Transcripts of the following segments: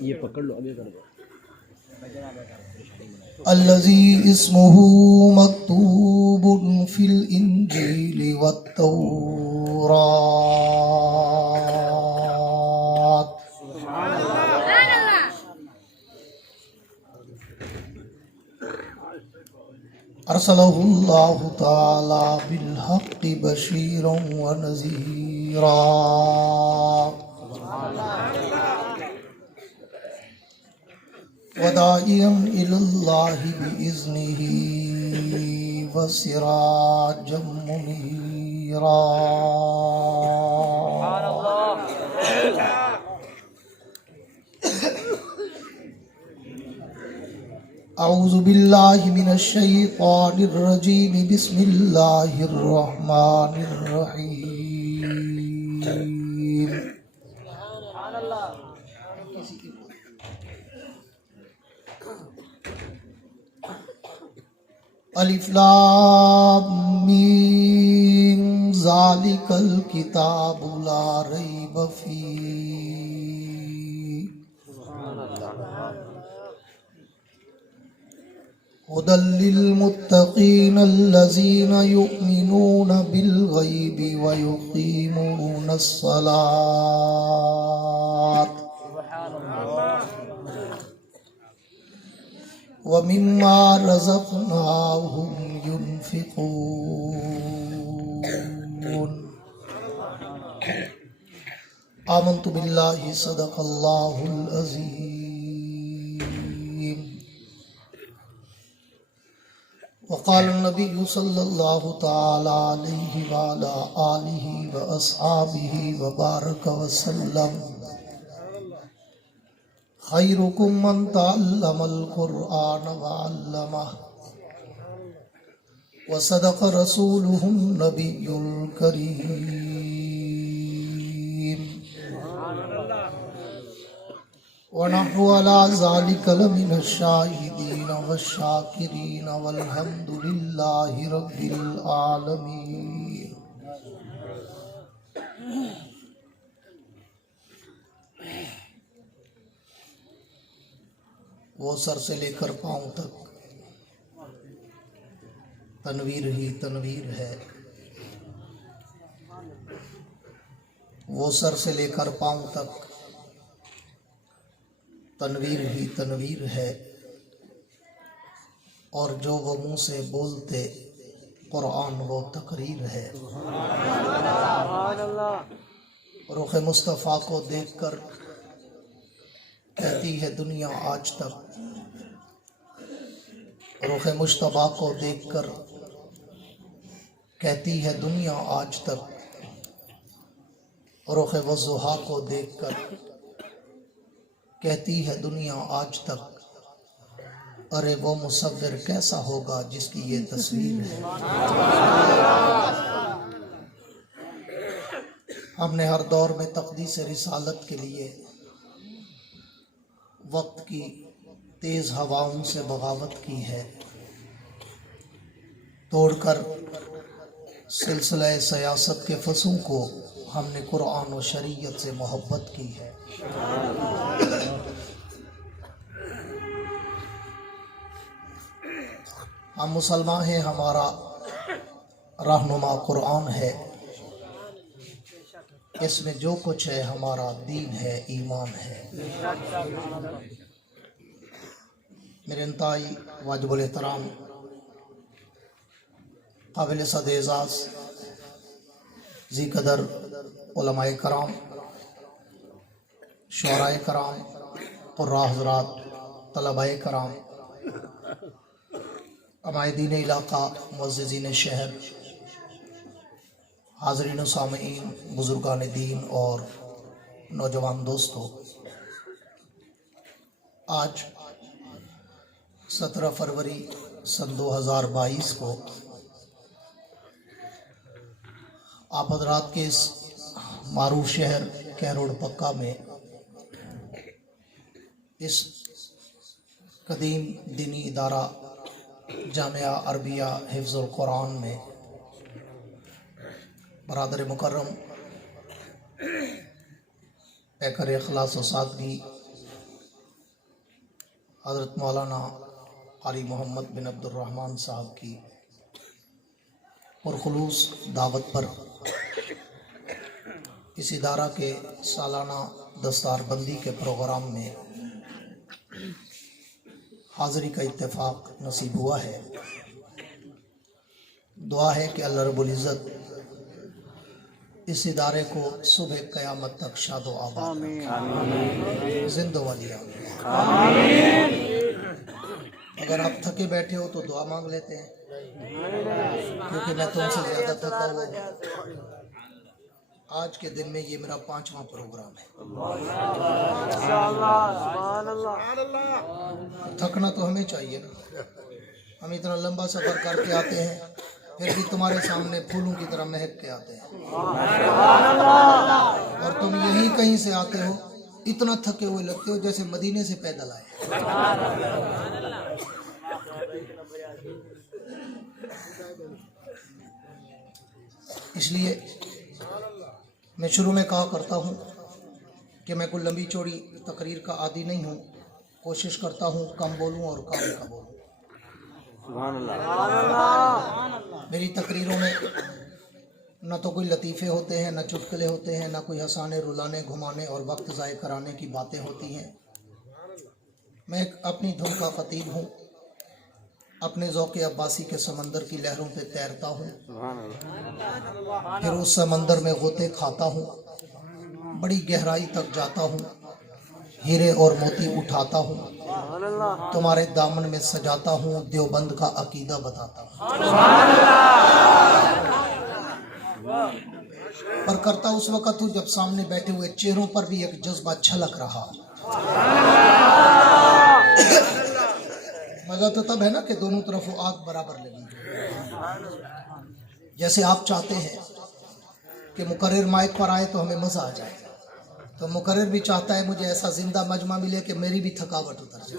یہ پکڑ لو ابھی کر دو. الذي اسمه مكتوب في الإنجيل والتوراة أرسله الله تعالى بالحق بشيرا ونذيرا وداعيا إلى الله بإذنه وسراجا منيرا. أعوذ بالله من الشيطان الرجيم. بسم الله الرحمن الرحيم. الف لام میم ذالک الکتاب لا ریب فیہ ھدی للمتقین الذین یؤمنون بالغیب ویقیمون الصلاۃ وَمِمَّا رَزَقْنَاهُمْ يُنْفِقُونَ. آمنت باللہ صدق اللہ العظیم. وقال النبی صلی اللہ تعالی علیہ وعلی آلہ واصحابہ وبارک وسلم: خیرکم من تعلم القرآن وعلمہ وصدق رسولہ النبی الکریم ونحن علی ذلک لمن الشاہدین والشاکرین والحمد للہ رب العالمین. وہ سر سے لے کر پاؤں تک تنویر ہی تنویر ہے. وہ سر سے لے کر پاؤں تک تنویر ہی تنویر ہے. اور جو وہ منہ سے بولتے قرآن وہ تقریر ہے. رخ مصطفیٰ کو دیکھ کر کہتی ہے دنیا آج تک. رخ مجتبیٰ کو دیکھ کر کہتی ہے دنیا آج تک. رخ وضحیٰ کو دیکھ کر کہتی ہے دنیا آج تک. ارے وہ مصور کیسا ہوگا جس کی یہ تصویر ہے. ہم نے ہر دور میں تقدیس رسالت کے لیے وقت کی تیز ہواؤں سے بغاوت کی ہے. توڑ کر سلسلہ سیاست کے فصوں کو ہم نے قرآن و شریعت سے محبت کی ہے. ہم مسلمان ہیں، ہمارا رہنما قرآن ہے. اس میں جو کچھ ہے ہمارا دین ہے، ایمان ہے. میرے انتہائی واجب الاحترام قابل صد اعزاز ذی قدر علماء کرام، شعراء کرام، قراء حضرات، طلباء کرام، عمائدین علاقہ، معززین شہر، حاضرین و سامعین، بزرگان دین اور نوجوان دوستو، آج 17 فروری سن 2022 کو آپ حضرات کے اس معروف شہر کہروڑ پکا میں اس قدیم دینی ادارہ جامعہ عربیہ حفظ القرآن میں برادر مکرم कर इखलास व सादगी हज़रत मौलाना क़ारी मोहम्मद बिन अब्दुर्रहमान साहब की पुरखुलूस दावत पर इस इदारा के सालाना दस्तारबंदी के प्रोग्राम में हाज़री का इत्तेफाक नसीब हुआ है। दुआ है कि अल्लाह रब्बुल इज़्ज़त इस इदारे को सुबह क़यामत तक शादो आबाद जिंदो वाली आमीन। अगर आप थके बैठे हो तो दुआ मांग लेते हैं, क्योंकि मैं तुमसे ज़्यादा थका हुआ हूँ। आज के दिन में ये मेरा 5वां प्रोग्राम है। थकना तो हमें चाहिए ना, हम इतना लंबा सफ़र करके आते हैं, फिर भी तुम्हारे सामने फूलों की तरह महक के आते हैं, और तुम यहीं कहीं से आते हो, इतना थके हुए लगते हो जैसे मदीने से पैदल आए। इसलिए मैं शुरू में कहा करता हूँ कि मैं कोई लंबी चौड़ी तकरीर का आदी नहीं हूँ। कोशिश करता हूँ कम बोलूँ और काम का बोलूँ। मेरी तकरीरों में न तो कोई लतीफ़े होते हैं, न चुटकुले होते हैं, न कोई हंसाने रुलाने घुमाने और वक्त ज़ाय कराने की बातें होती हैं। मैं एक अपनी धुन का ख़तीब हूँ, अपने ज़ौक़ अब्बासी के समंदर की लहरों पे तैरता हूँ, फिर उस समंदर में गोते खाता हूँ, बड़ी गहराई तक जाता हूँ, हीरे और मोती उठाता हूँ, तुम्हारे दामन में सजाता हूँ, देवबंद का अकीदा बताता हूँ। पर करता उस वक़्त हूँ जब सामने बैठे हुए चेहरों पर भी एक जज्बा छलक रहा। मजा तो तब है ना कि दोनों तरफ आग बराबर लगी। जैसे आप चाहते हैं कि मुकर्रिर माइक पर आए तो हमें मजा आ जाए, तो मुकर्रिर भी चाहता है मुझे ऐसा जिंदा मजमा मिले कि मेरी भी थकावट उतर जाए।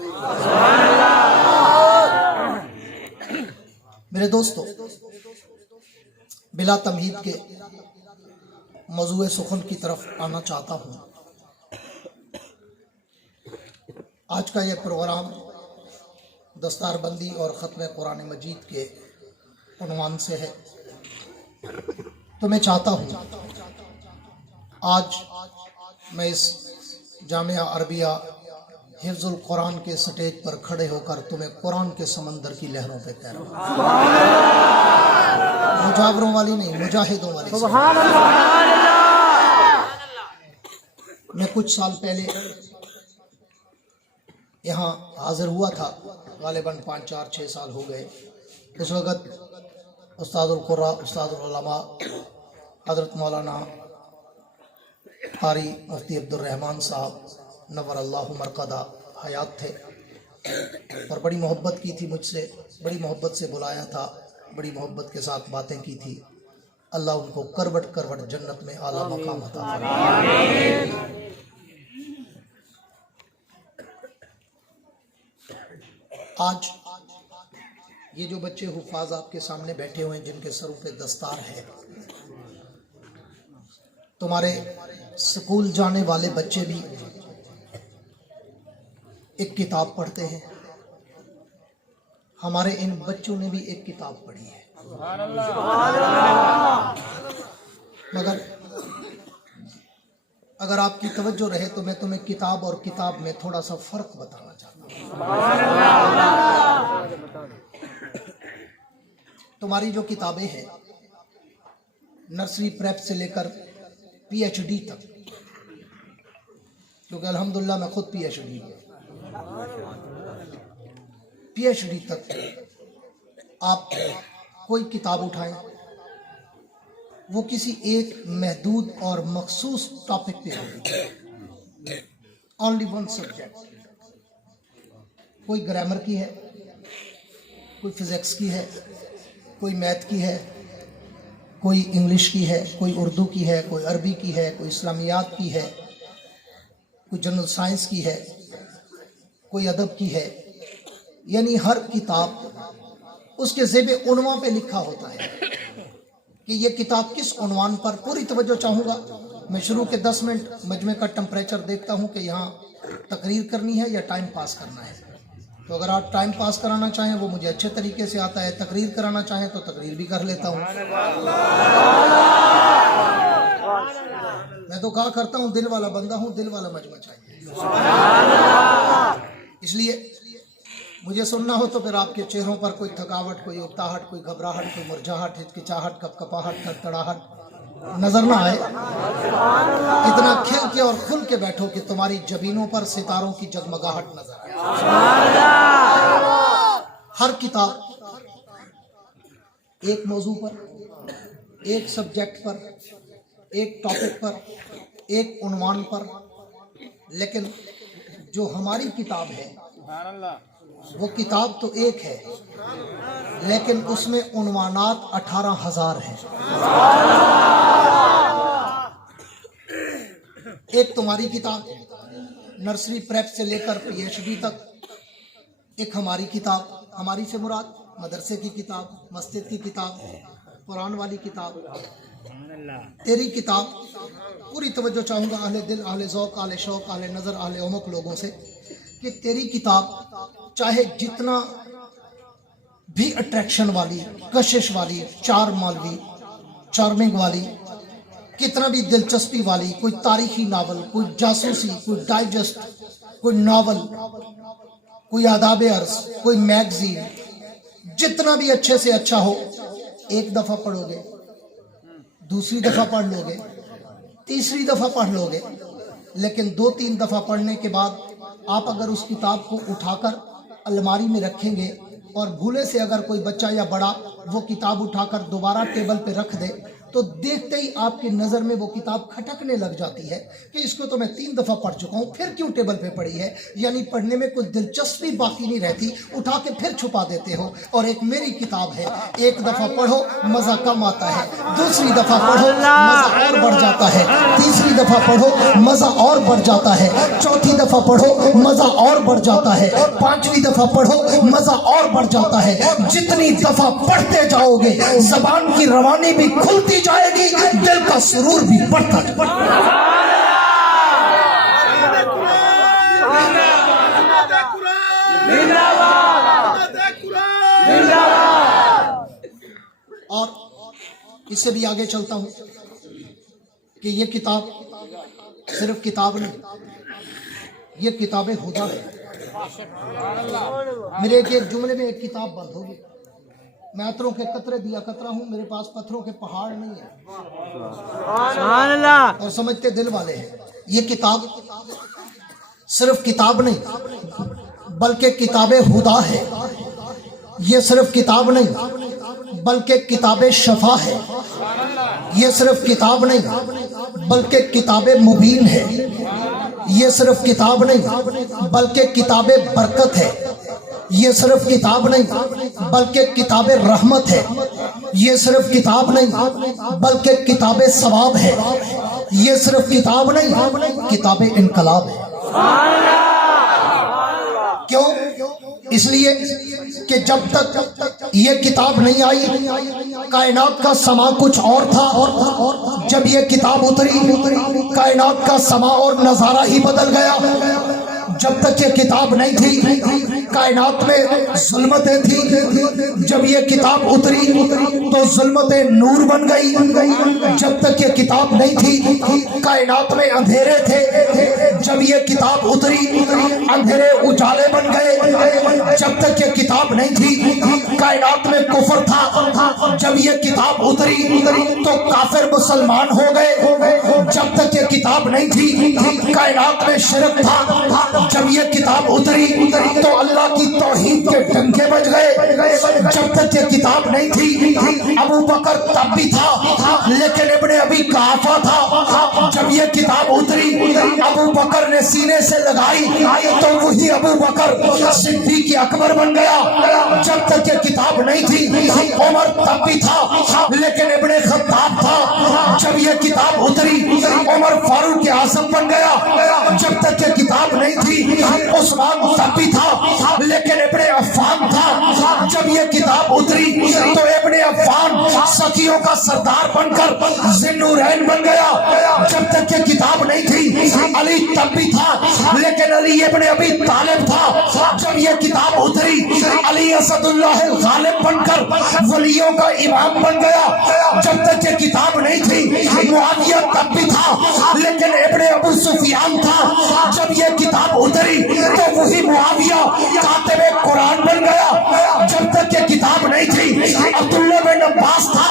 मेरे दोस्तों, बिला तमहीद के मौजूए सुखन की तरफ आना चाहता हूँ। आज का यह प्रोग्राम दस्तारबंदी और ख़त्म कुरान मजीद के उन्वान से है। तो मैं चाहता हूँ आज मैं इस जामिया अरबिया हिफ्ज़ुल कुरान के स्टेज पर खड़े होकर तुम्हें कुरान के समंदर की लहरों पे तैराऊं। मुजावरों वाली नहीं, मुजाहिदों वाली। मैं कुछ साल पहले यहाँ हाजिर हुआ था, गालिबन 5, 4, 6 साल हो गए। उस वक़्त उस्तादुल कुर्रा, उस्तादुल उलमा हज़रत मौलाना क़ारी मुफ्ती अब्दुर्रहमान साहब नव्वरल्लाहु मरक़दा हयात थे, और बड़ी मोहब्बत की थी मुझसे, बड़ी मोहब्बत से बुलाया था, बड़ी मोहब्बत के साथ बातें की थी। अल्लाह उनको करवट करवट जन्नत में आला मकाम अता फरमाए। आज ये जो बच्चे हुफ़ाज़ आपके सामने बैठे हुए हैं, जिनके सरों पे दस्तार है, तुम्हारे स्कूल जाने वाले बच्चे भी एक किताब पढ़ते हैं। हमारे इन बच्चों ने भी एक किताब पढ़ी है, मगर अगर आपकी तवज्जो रहे तो मैं तुम्हें किताब और किताब में थोड़ा सा फर्क बताना चाहता हूँ। तुम्हारी जो किताबें हैं, नर्सरी प्रेप से लेकर पीएचडी तक, क्योंकि अल्हम्दुलिल्लाह मैं खुद पीएचडी हूँ, पीएचडी तक आप कोई किताब उठाएं, वो किसी एक महदूद और मखसूस टॉपिक पे होगी, ओनली वन सब्जेक्ट। कोई ग्रामर की है, कोई फिजिक्स की है, कोई मैथ की है, कोई इंग्लिश की है, कोई उर्दू की है, कोई अरबी की है, कोई इस्लामियात की है, कोई जनरल साइंस की है, कोई अदब की है। यानी हर किताब उसके ज़ेबे उन्वान पे लिखा होता है कि ये किताब किस उन्वान पर। पूरी तवज्जो चाहूँगा मैं शुरू के 10 मिनट मजमे का टेम्परेचर देखता हूँ कि यहाँ तकरीर करनी है या टाइम पास करना है। तो अगर आप टाइम पास कराना चाहें वो मुझे अच्छे तरीके से आता है, तकरीर कराना चाहें तो तकरीर भी कर लेता हूँ। मैं तो कहा करता हूँ दिल वाला बंदा हूँ, दिल वाला मजमा चाहिए। इसलिए मुझे सुनना हो तो फिर आपके चेहरों पर कोई थकावट, कोई उकताहट, कोई घबराहट, कोई मुरझाहट, हिचकिचाहट, कपकपाहट, तड़तड़ाहट नजर ना आए। इतना खिल के और खुल के बैठो कि तुम्हारी जबीनों पर सितारों की जगमगाहट नजर आए। हर किताब एक मौजू पर, एक सब्जेक्ट पर, एक टॉपिक पर, एक उन्वान पर, लेकिन जो हमारी किताब है वो किताब तो एक है, लेकिन उसमें उन्वानात 18,000 हैं। एक तुम्हारी किताब नर्सरी प्रेप से लेकर PhD तक, एक हमारी किताब, हमारी से मुराद मदरसे की किताब, मस्जिद की किताब, कुरान वाली किताब, तेरी किताब। पूरी तवज्जो चाहूँगा अहले दिल, अहले ज़ौक़, अहले शौक़, अहले नज़र, अहले उमक लोगों से कि तेरी किताब चाहे जितना भी अट्रैक्शन वाली, कशिश वाली, चार्मिंग वाली, कितना भी दिलचस्पी वाली, कोई तारीखी नावल, कोई जासूसी, कोई डाइजेस्ट, कोई नावल, कोई आदाब अर्ज़, कोई मैगजीन, जितना भी अच्छे से अच्छा हो, एक दफ़ा पढ़ोगे, दूसरी दफ़ा पढ़ लोगे, तीसरी दफ़ा पढ़ लोगे, लेकिन 2-3 दफ़ा पढ़ने के बाद आप अगर उस किताब को उठाकर अलमारी में रखेंगे और भूले से अगर कोई बच्चा या बड़ा वो किताब उठाकर दोबारा टेबल पे रख दे तो देखते ही आपकी नज़र में वो किताब खटकने लग जाती है कि इसको तो मैं 3 दफ़ा पढ़ चुका हूँ, फिर क्यों टेबल पे पड़ी है। यानी पढ़ने में कोई दिलचस्पी बाकी नहीं रहती, उठा के फिर छुपा देते हो। और एक मेरी किताब है, एक दफ़ा पढ़ो मज़ा कम आता है, दूसरी दफ़ा पढ़ो मज़ा और बढ़ जाता है, तीसरी दफ़ा पढ़ो मज़ा और बढ़ जाता है, चौथी दफ़ा पढ़ो मज़ा और बढ़ जाता है, 5वीं दफ़ा पढ़ो मज़ा और बढ़ जाता है। जितनी दफ़ा पढ़ते जाओगे ज़बान की रवानी भी खुलती जाएगी, दिल का सुरूर भी बढ़ता जाएगा। और इससे भी आगे चलता हूं कि ये किताब सिर्फ किताब नहीं, ये किताब खुदा है। मेरे एक जुमले में एक किताब बंद होगी। मैं अतरों के कतरे दिया कतरा हूँ, मेरे पास पत्थरों के पहाड़ नहीं है। और समझते दिल वाले हैं। ये किताब सिर्फ किताब नहीं बल्कि किताबे खुदा है। ये सिर्फ किताब नहीं बल्कि किताबे शफा है। ये सिर्फ किताब नहीं बल्कि किताबे मुबीन है। ये सिर्फ किताब नहीं बल्कि किताबे बरकत है। ये सिर्फ किताब नहीं बल्कि किताब रहमत है। ये सिर्फ किताब नहीं बल्कि किताब सवाब है। ये सिर्फ किताब नहीं किताब इनकलाब है। क्यों? इसलिए कि जब तक ये किताब नहीं आई कायनात का समा कुछ और था, और जब ये किताब उतरी कायनात का समा और नजारा ही बदल गया। जब तक ये किताब नहीं थी कायनात में जुल्मतें थी, जब ये किताब उतरी तो जुल्मतें नूर बन गई। जब तक ये किताब नहीं थी कायनात में अंधेरे थे, जब ये किताब उतरी अंधेरे उजाले बन गए। जब तक ये किताब नहीं थी कायनात में कुफर था, जब ये किताब उतरी तो काफिर मुसलमान हो गए। जब तक ये किताब नहीं थी कायनात में शिरक था, जब ये किताब उतरी तो अल्लाह की तौहीद के डंके बज गए। जब तक ये किताब नहीं थी अबू बकर तब भी था लेकिन इब्ने अबी कहाफा था। जब ये किताब उतरी अबू बकर ने सीने से लगाई तो वही अबू बकर सिद्दीक़ अकबर बन गया। जब तक ये किताब नहीं थी उमर तब भी था लेकिन इब्ने खत्ताब था। जब ये किताब उतरी उमर फारूक आज़म बन गया। जब तक ये किताब नहीं थी उस्मान तब भी था लेकिन इब्ने अफ़्फ़ान था। जब ये किताब उतरी तो इब्ने अफ़्फ़ान साथियों का सरदार बनकर ज़िन्नूरैन बन गया। जब तक ये किताब नहीं थी अली तब भी था, लेकिन अली इब्न अबी तालिब था। जब ये किताब उतरी अली असदुल्लाह गालिब बनकर वलियों का इमाम बन गया। जब तक ये किताब नहीं थी मुआविया तब भी था, लेकिन इब्न अबू सुफियान था। जब ये किताब उतरी तो वही मुआविया कातिबे कुरान बन गया। जब तक ये किताब नहीं थी अब्दुल्ला बिन अब्बास था।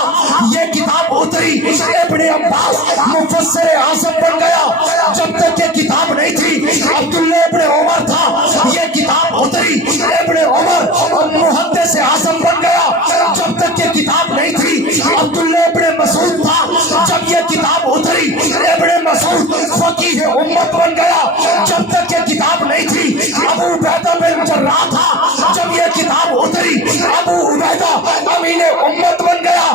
ये किताब उतरी इब्न अब्बास मुफस्सिर आज़म बन गया। जब तक ये किताब नहीं थी अब्दुल्ला इब्न उमर था। ये किताब उतरी इब्न उमर मुहद्दिस आज़म बन गया। जब तक ये किताब नहीं थी अब्दुल्ला इब्न मसूद था। जब ये किताब उतरी इब्न मसूद फकीह उम्मत बन गया। जब तक ये किताब नहीं थी अबू उबैदा बिन जर्राह था। जब ये किताब उतरी अबू उबैदा अमीन उम्मत बन गया।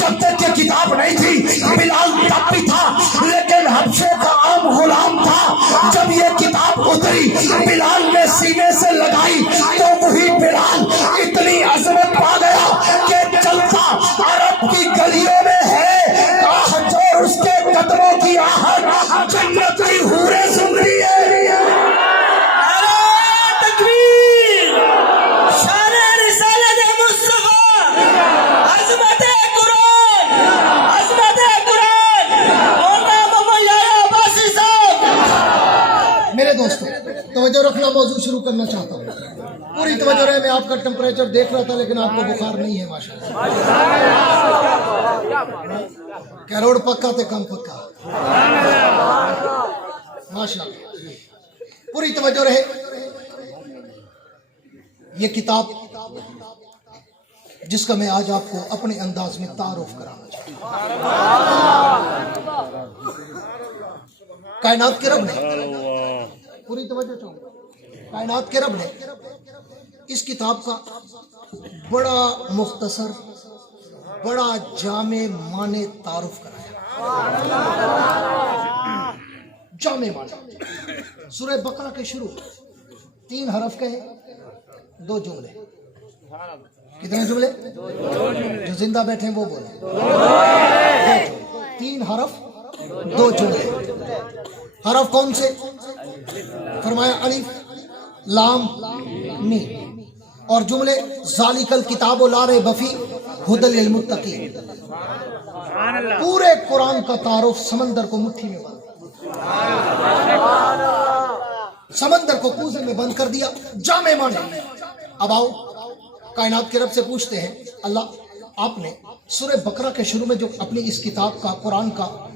जब तक ये किताब नहीं थी बिलाल तब भी था, लेकिन हबशे का आम गुलाम था। जब ये किताब उतरी बिलाल ने सीने से लगाई तो वही बिलाल इतनी अजमत पा गया कि चलता अरब की गलियों में है आहट और उसके कदमों की आहट जन्नत की हूरें सुन रही है। मेरे दोस्तों तवज्जो रखना, मौजूद शुरू करना चाहता हूँ। पूरी तवज्जो रहे। मैं आपका टेम्परेचर देख रहा था लेकिन आपको बुखार नहीं है माशाल्लाह। कैरोड़ पक्का ते कम पक्का माशाल्लाह। पूरी तवज्जो रहे। ये किताब जिसका मैं आज आपको अपने अंदाज में तारुफ कराना चाहता हूँ। कायनात के रब ने, पूरी तवज्जो चाहूंगा, कायनात के रब ने इस किताब का बड़ा मुख्तसर बड़ा जामे माने तारुफ कराया। जामे माने सूरह बकरा के शुरू 3 हरफ कहे 2 जुमले। कितने जुमले? जो जिंदा बैठे हैं वो बोले। 3 हरफ 2 जुमले। हरफ कौन से? फरमाया अलिफ लाम मीम। और जुमले ज़ालिकल किताबु ला रैब फीह हुदल लिल मुत्तकीन। पूरे कुरान का तारुफ समंदर को मुट्ठी में बंद, समंदर को कूजे में बंद कर दिया। जामे माने। अब आओ कायनात के रब से पूछते हैं, अल्लाह आपने सूरह बकरा के शुरू में जो अपनी इस किताब का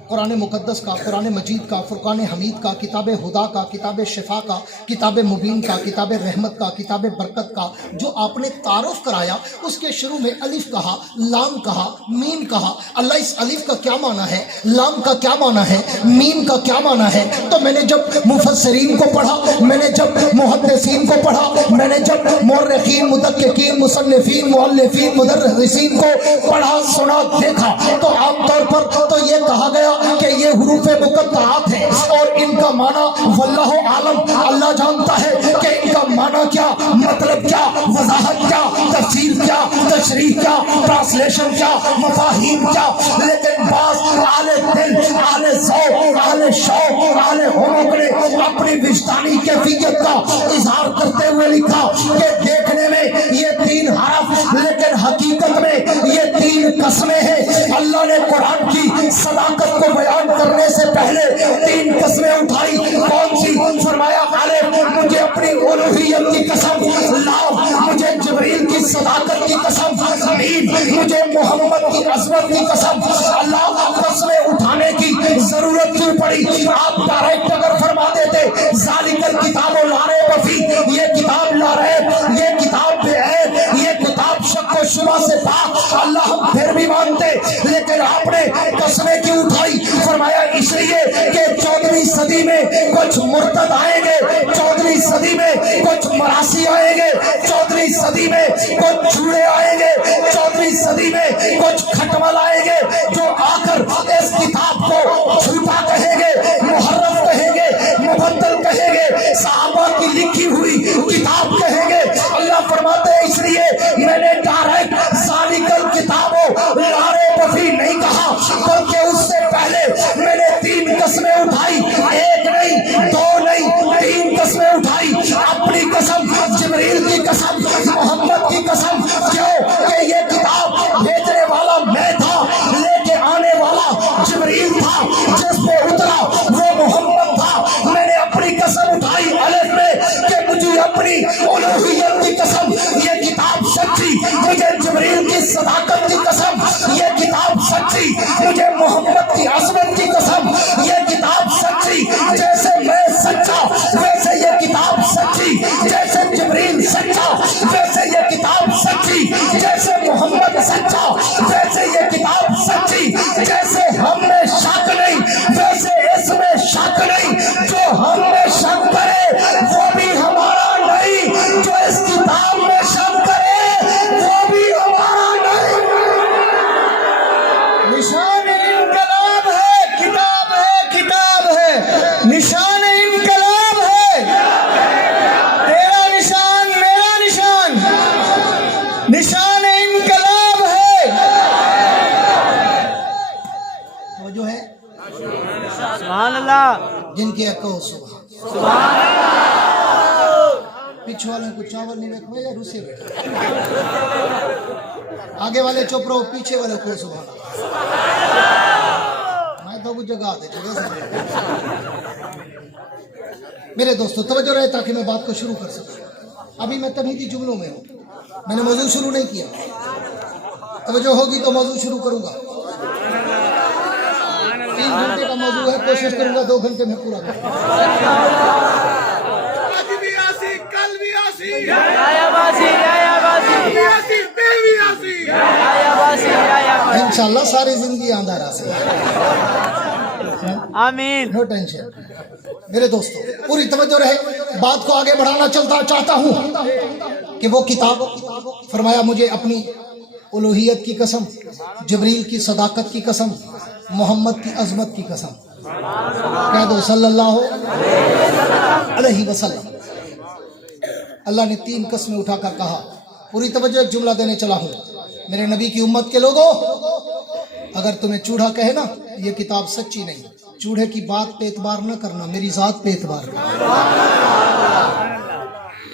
कुरान मुकद्दस का, कुरान मजीद का, फुरकान हमीद का, किताब हुदा का, किताब शिफा का, किताब मुबीन का, किताब रहमत का, किताब बरकत का जो आपने तारुफ कराया, उसके शुरू में अलिफ कहा, लाम कहा, मीम कहा। अल्लाह इस अलिफ का क्या माना है, लाम का क्या माना है, मीम का क्या माना है? तो मैंने जब मुफस्सिरीन को पढ़ा, मैंने जब मुहद्दिसीन को पढ़ा, मैंने जब मुर्रिखीन, मुदक्किकीन, मुसन्निफीन, मुअल्लिफीन, मुदर्रिसीन को पढ़ा, सुना, देखा, तो आमतौर पर तो ये कहा गया कि ये हुरूफे मुक़त्तआत हैं और इनका माना वल्लाहु आलम, अल्लाह जानता है कि इनका माना क्या, मतलब क्या, वजाहत क्या, तफसीर क्या, तशरीह क्या, ट्रांसलेशन क्या, मफाहीम क्या। लेकिन बास आले दिल, आले ज़ौक़, आले शौक़, आले हुरूफ ने अपनी विजदानी कैफियत का इजहार करते हुए लिखा कि देखने में ये 3 हरफ, लेकिन हकीकत में ये 3 कस्में हैं। अल्लाह ने कुरान की सदाकत को बयान करने से पहले 3 कस्में उठाई। कौन सी? फरमाया अलिफ मुझे अपनी उलूहियत की कसम, लाम मुझे जिब्रील की सदाकत की कसम, मीम मुझे मोहम्मद की अज़मत की कसम। अल्लाह कस्में उठाने की जरूरत क्यों पड़ी? आप डायरेक्ट अगर फरमा देते ज़ालिकल किताबु ला रैब फीह, ये किताब ला रैब, ये किताब बेऐब, ये किताब शक व शुबा से पाक, अल्लाह हम फिर भी मानते। लेकिन आपने कस्में क्यों उठाई? फरमाया इसलिए कि 14वीं सदी में कुछ मुर्तद आएंगे, 14वीं सदी में कुछ मरासी आएंगे, 14वीं सदी में कुछ छुड़े आएंगे, 14वीं सदी में कुछ खटमल आएंगे जो आकर इस किताब को झूठा कहेंगे, मुहर्रफ कहेंगे, मुबद्दल कहेंगे, सहाबा की लिखी हुई किताब कहेंगे। अल्लाह फरमाते हैं इसलिए मैंने डायरेक्ट ज़ालिकल किताबु ला रैब फीह قسمیں اٹھائی, ایک نہیں, دو نہیں, 3 قسمیں اٹھائی. اپنی قسم, جبریل کی قسم, محمد کی قسم. کیوں کہ یہ کتاب بھیجنے والا میں تھا, لے کے آنے والا جبریل تھا, جس پہ اترا وہ محمد تھا. میں نے اپنی قسم اٹھائی الف میں کہ مجھے اپنی الوہیت کی قسم, یہ کتاب سچی. مجھے جبریل کی صداقت کی قسم, یہ کتاب سچی. مجھے محمد کی عظمت کی قسم, یہ کتاب سچی. جیسے میں سچا ویسے یہ کتاب سچی, جیسے جبریل سچا ویسے یہ کتاب سچی, جیسے محمد سچا ویسے یہ کتاب سچی. جیسے ہم میں شک نہیں ویسے اس میں شک نہیں. جو ہم میں شک کرے وہ بھی ہمارا نہیں, جو اس کتاب میں شک کرے وہ بھی ہمارا نہیں. نشان انقلاب ہے, کتاب ہے, کتاب ہے. نشان انقلاب ہے, تیرا نشان میرا نشان, نشان انقلاب ہے. وہ جو ہے سبحان اللہ, جن کے کہو سبحان. سبحان پیچھے والوں کو چاول نہیں رکھو یا روسے بیٹھے, آگے والے چپ رہو, پیچھے والے کو سبحان اللہ. میں تو کچھ جگہ دے جگہ سے. میرے دوستو توجہ رہے تاکہ میں بات کو شروع کر سکوں. ابھی میں تمہیدی جملوں میں ہوں, میں نے موضوع شروع نہیں کیا. توجہ ہوگی تو موضوع شروع کروں گا. 3 گھنٹے کا موضوع ہے, کوشش کروں گا 2 گھنٹے میں پورا کروں. آج بھی آسی, کل بھی آسی, رایا باسی, رایا باسی, آسی پھر بھی آسی. رایا باسی, رایا باسی. انشاءاللہ ساری زندگی آندہ رہا سے. آمین. No tension. میرے دوستو پوری توجہ رہے, بات کو آگے بڑھانا چاہتا ہوں کہ وہ کتاب, فرمایا مجھے اپنی الوہیت کی قسم, جبریل کی صداقت کی قسم, محمد کی عظمت کی قسم. کہہ دو صلی اللہ علیہ وسلم. اللہ نے 3 قسمیں اٹھا کر کہا. پوری توجہ, ایک جملہ دینے چلا ہوں. میرے نبی کی امت کے لوگوں, اگر تمہیں چوڑا کہے نا یہ کتاب سچی نہیں, چوڑے کی بات پہ اعتبار نہ کرنا, میری ذات پہ اعتبار کرنا.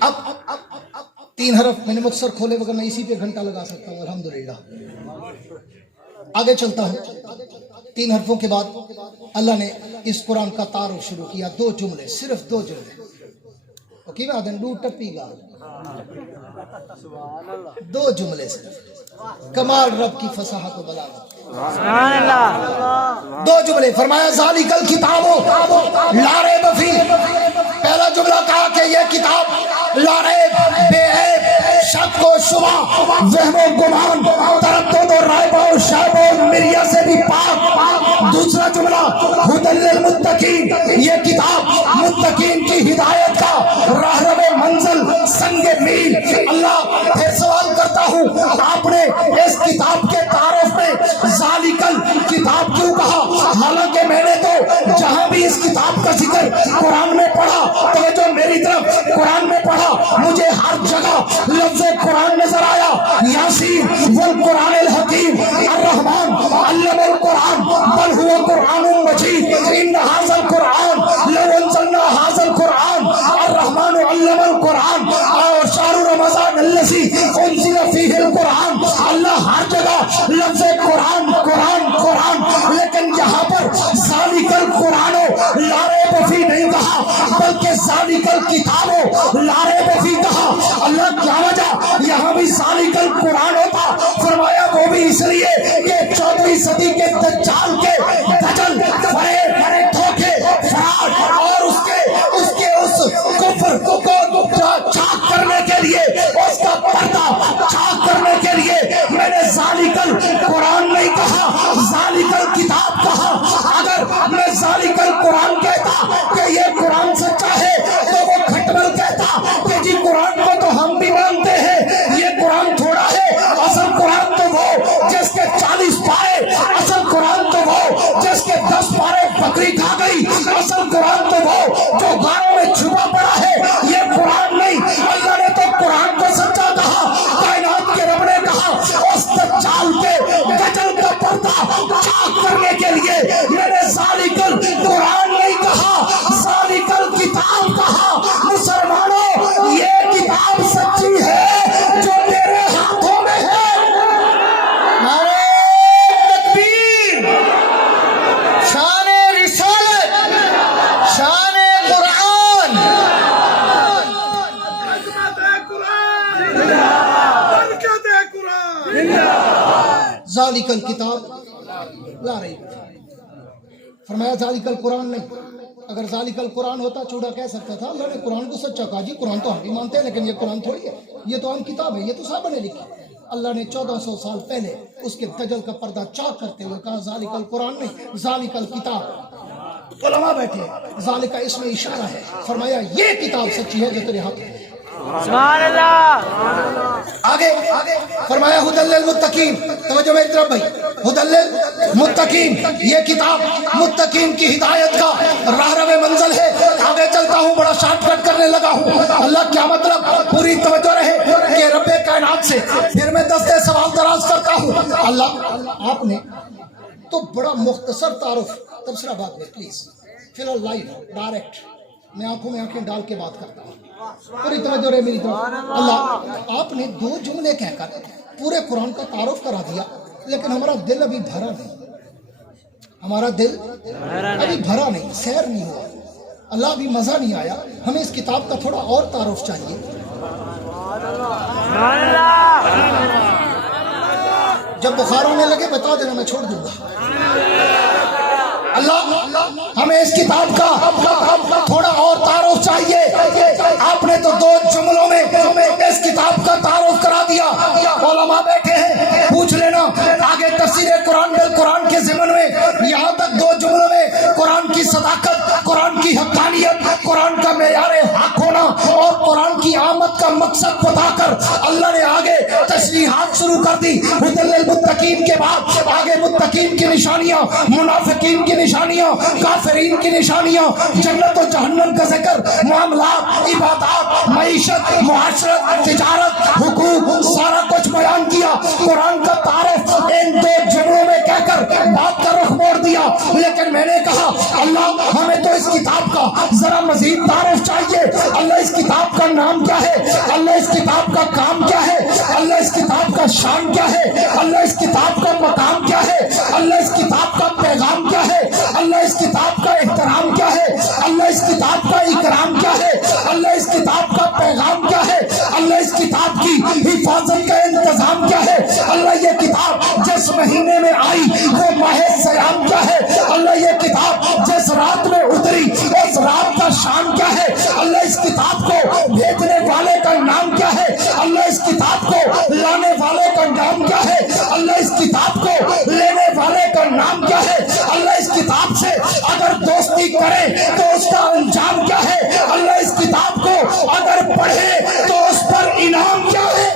اب 3 حرف میں نے مختصر کھولے بغیر میں اسی پہ گھنٹہ لگا سکتا ہوں. الحمدللہ. آگے چلتا ہوں. 3 حرفوں کے بعد اللہ نے اس قرآن کا تعارف شروع کیا. 2 جملے, صرف 2 جملے. اوکے نا, دن ڈو ٹپی گا 2 جملے سے کمال رب کی فصاحت و بلاغت. سبحان اللہ. 2 جملے. فرمایا ذالک الکتاب لا ریب فیہ. پہلا جملہ کہا کہ یہ کتاب لا ریب, بے عیب, شک و شبہ, وہم و گمان, تردد و ریب و شک و مریا سے بھی پاک. دوسرا جملہ ھدی للمتقین, یہ کتاب متقین کی ہدایت کا راہرو منزل, سنگ میل. اللہ پھر سوال کرتا ہوں, آپ نے اس کتاب کے تعارف میں ذالکل کتاب کیوں کہا, حالانکہ میں نے تو جہاں بھی اس کتاب کا ذکر قرآن میں پڑھا, توجہ میری طرف, قرآن میں پڑھا, مجھے ہر جگہ لفظ قرآن نظر آیا. یاسین والقرآن الحکیم, الرحمن علم القرآن, بل هو قرآن مجید, ان ھذا القرآن لو انزلنا ھذا القرآن, الرحمن علم القرآن, اور شہر رمضان الذی انزل فیہ القرآن. اللہ ہر جگہ لفظ قرآن قرآن قرآن, لیکن یہاں پر ذالک القرآن لا ریب فیہ نہیں کہا, بلکہ ذالک الکتاب لا ریب فیہ کہا. اللہ کیا وجہ یہاں بھی ذالک القرآن ہوتا؟ فرمایا وہ بھی اس لیے کہ 14ویں صدی کے دجال کے دجل, فریب, دھوکے, فراڈ اور اس کفر کو چاک کرنے کے لیے, اس کا پردہ چاک کرنے کے لیے میں نے ذالک القرآن نہیں کہا, ذالک الکتاب کہا. اگر میں ذالک القرآن کہتا کہ یہ قرآن سچا ہے تو وہ کھٹمل کہتا کہ جی قرآن کو تو ہم بھی مانتے ہیں, یہ قرآن تھوڑا ہے. اصل قرآن تو وہ جس کے 40 پارے, اصل قرآن تو وہ جس کے 10 پارے بکری کھا گئی, اصل قرآن تو وہ جو غاروں میں چھپا پڑا ہے. یہ قرآن نہیں. اللہ نے تو قرآن کو سچا کہا, کائنات کے رب نے کہا اس دجال کے دجل کا پردہ چاک کرنے کے لیے میں نے ذالک القرآن ज़ालिकल किताब ला रही। फरमाया ज़ालिकल कुरान नहीं। अगर ज़ालिकल कुरान होता चूड़ा कह सकता था अल्लाह ने कुरान को सच्चा कहा। जी कुरान तो हम भी मानते हैं लेकिन ये कुरान थोड़ी है, ये तो आम किताब है, ये तो साहब ने लिखी। अल्लाह ने 1400 साल पहले उसके दजल का पर्दा चाक करते हुए कहा ज़ालिकल कुरान नहीं, ज़ालिकल किताब। उलमा बैठे, ज़ालिका इसमें इशारा है। फरमाया ये किताब सच्ची है जो तेरे हाथ में है। सुभान अल्लाह। आगे फरमाया हुदल्लिल मुत्तकीन। तवज्जो मेरी तरफ भाई, हुदल्लिल मुत्तकीन, ये किताब मुत्तकीन की हिदायत का राहरवे मंजिल है। आगे चलता हूँ, बड़ा शॉर्टकट करने लगा हूँ। अल्लाह क्या मतलब, पूरी तवज्जो रहे कि रब्बे कायनात से फिर मैं 10 सवाल दराज करता हूँ। अल्लाह आपने तो बड़ा मुख्तसर तारुफ, तबसरा बात में प्लीज, फिलहाल लाइव डायरेक्ट मैं आंखों में आंखें डाल के बात करता हूँ, पूरी तवज्जो रहे मेरी तरफ। अल्लाह आपने 2 जुमले कहकर पूरे कुरान का तारुफ करा दिया, लेकिन हमारा दिल अभी भरा नहीं, हमारा दिल अभी भरा नहीं, सैर नहीं हुआ। अल्लाह अभी मजा नहीं आया, हमें इस किताब का थोड़ा और तारुफ चाहिए। सुभान अल्लाह। जब बुखार होने लगे बता देना, मैं छोड़ दूंगा। अल्लाह हमें इस किताब का थोड़ा और तारुफ चाहिए। आपने तो 2 जुमलों में इस किताब का तारुफ करा दिया। उलमा बैठे हैं, पूछ लेना आगे तफसीर कुरान बिल कुरान के ज़िमन में यहाँ तक 2 जुमलों में कुरान की सदाकत, कुरान की हक्कानियत, कुरान का मेयार हक होना और कुरान की आमद का मकसद बताकर अल्लाह ने आगे तशरीहात शुरू कर दी। हुदल्लिल मुत्तकीन के बाद आगे मुत्तकीन की निशानियां, मुनाफिकीन की निशानियां, काफिरीन की निशानियां, जन्नत और जहन्नम का जिक्र, मामलात, इबादत, मईशत, मुआशरत, तिजारत, हुकूक, सारा कुछ बयान किया। कुरान का तारुफ इन 2 जुमलों में कहकर बात का रुख मोड़ दिया। लेकिन मैंने कहा अल्लाह हमें तो इस किताब का जरा मजीद तारुफ चाहिए। अल्लाह इस किताब का नाम क्या है, अल्लाह इस किताब का काम क्या है, अल्लाह इस किताब का शान क्या है, अल्लाह इस किताब का मकाम क्या है, अल्लाह इस किताब का पैगाम क्या है, अल्लाह इस किताब का एहतराम क्या है, अल्लाह इस किताब का इकराम क्या है, अल्लाह इस किताब का पैगाम क्या है, अल्लाह इस किताब की हिफाजत का इंतजाम क्या है, अल्लाह ये किताब जिस महीने में आई वो माह सयाम क्या है, अल्लाह ये किताब जिस रात में उतरी उस रात का शान क्या है, अल्लाह इस किताब को भेजने वाले का नाम क्या है, अल्लाह इस किताब को लाने वाले का नाम क्या है, अल्लाह इस किताब को लेने वाले का नाम क्या है, अल्लाह इस किताब से अगर दोस्ती करे तो उसका अंजाम क्या है, अल्लाह इस किताब को अगर पढ़े तो उस पर इनाम क्या है।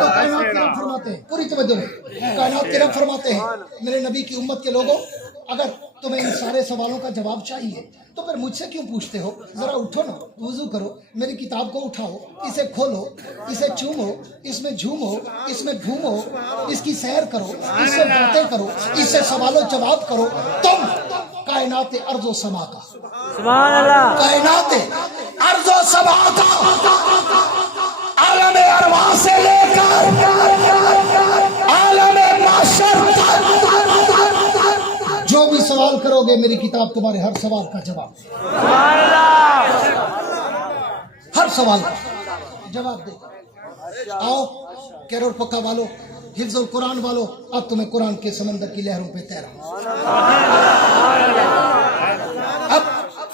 तो कायनात के रब फरमाते हैं, पूरी तवज्जो है, कायनात के रब फरमाते हैं मेरे नबी की उम्मत के लोगों, अगर तुम्हें इन सारे सवालों का जवाब चाहिए तो फिर मुझसे क्यों पूछते हो? जरा उठो ना, वुजू करो, मेरी किताब को उठाओ, इसे खोलो, इसे चूमो, इसमें झूमो, इसमें घूमो, इसकी सैर करो, इससे बातें करो, इससे सवालों जवाब करो। तुम कायनात अर्ज़ो समा का, सुभान अल्लाह। कायनात अर्ज़ो समा का, आलम अरवा से लेकर आलम माशर तक जो भी सवाल करोगे मेरी किताब तुम्हारे हर सवाल का जवाब, सुभान अल्लाह। हर सवाल का जवाब दे। आओ कैरोर पक्का वालों, हिफ्जुल कुरान वालों, अब तुम्हें कुरान के समंदर की लहरों पे तैरा। अब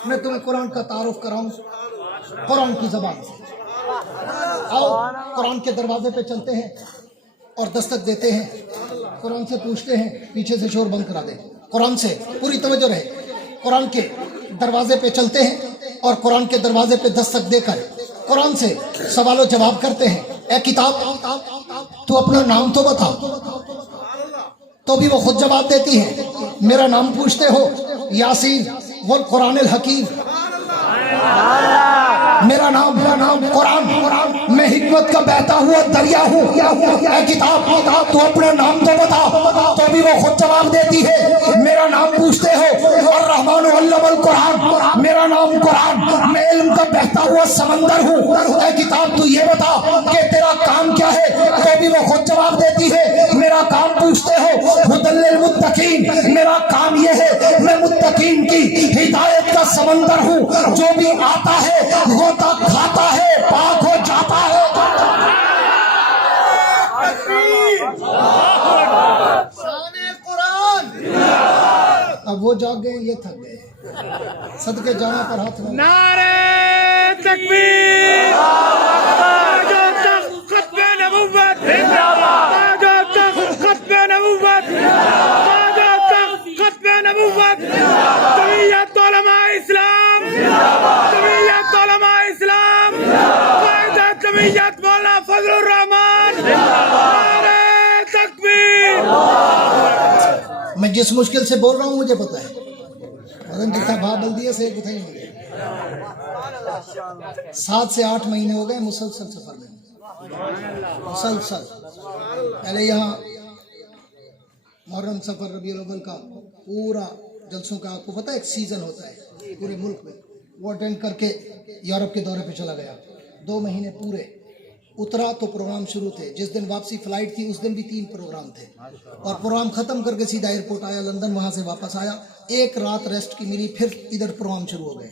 मैं तुम्हें कुरान का तारुफ कराऊं कुरान की जबान से। आओ कुरान के दरवाजे पे चलते हैं और दस्तक देते हैं, कुरान से पूछते हैं, पीछे से शोर बंद करा दे, कुरान से पूरी तवज्जो रहे, कुरान के दरवाजे पे चलते हैं और कुरान के दरवाजे पे दस्तक देकर कुरान से सवालों जवाब करते हैं। ए किताब तू अपना नाम तो बता, तो भी वो खुद जवाब देती है। मेरा नाम पूछते हो, यासीन वल कुरानिल हकीम, मेरा नाम कुरान, मैं हिकमत का बहता हुआ दरिया हूँ। किताब तू अपना नाम तो बता, तो भी वो खुद जवाब देती है। मेरा नाम पूछते हो, और रहमान अल्लमल कुरान, मेरा नाम कुरान, मैं इल्म का बहता हुआ समंदर हूँ। किताब तू ये बता कि तेरा काम क्या है, तो भी वो खुद जवाब देती है। मेरा काम पूछते हो, हुदल्लिल मुत्तकीन, मेरा काम ये है मैं मुत्तकीन की हिदायत का समंदर हूँ, जो भी आता है गोता खाता है, पाक हो जाता है। اب وہ جاگ گئے یہ تھک گئے صدقے جانا پر ہاتھ میں नारे तकबीर जो तक खत्म नबूवत जो तक खत्म नबूवत जो तक खत्म नबूवत जमीयत उलमा इस्लाम जमीयत उलमा इस्लाम कायदा जमीयत मौलाना फजलुर रहमान नारे तकबीर मैं जिस मुश्किल से बोल रहा हूँ मुझे पता है मदन जितना भाव बल दिए से कुछ नहीं मिले 7 से 8 महीने हो गए मुसलसल सफर में मुसलसल पहले यहाँ मुहर्रम सफर रबीउल अव्वल का पूरा जलसों का आपको पता है एक सीजन होता है पूरे मुल्क में वो अटेंड करके यूरोप के दौरे पे चला गया 2 महीने पूरे उतरा तो प्रोग्राम शुरू थे जिस दिन वापसी फ्लाइट थी उस दिन भी 3 प्रोग्राम थे और प्रोग्राम खत्म करके सीधा एयरपोर्ट आया लंदन वहां से वापस आया 1 रात रेस्ट की मिली फिर इधर प्रोग्राम शुरू हो गए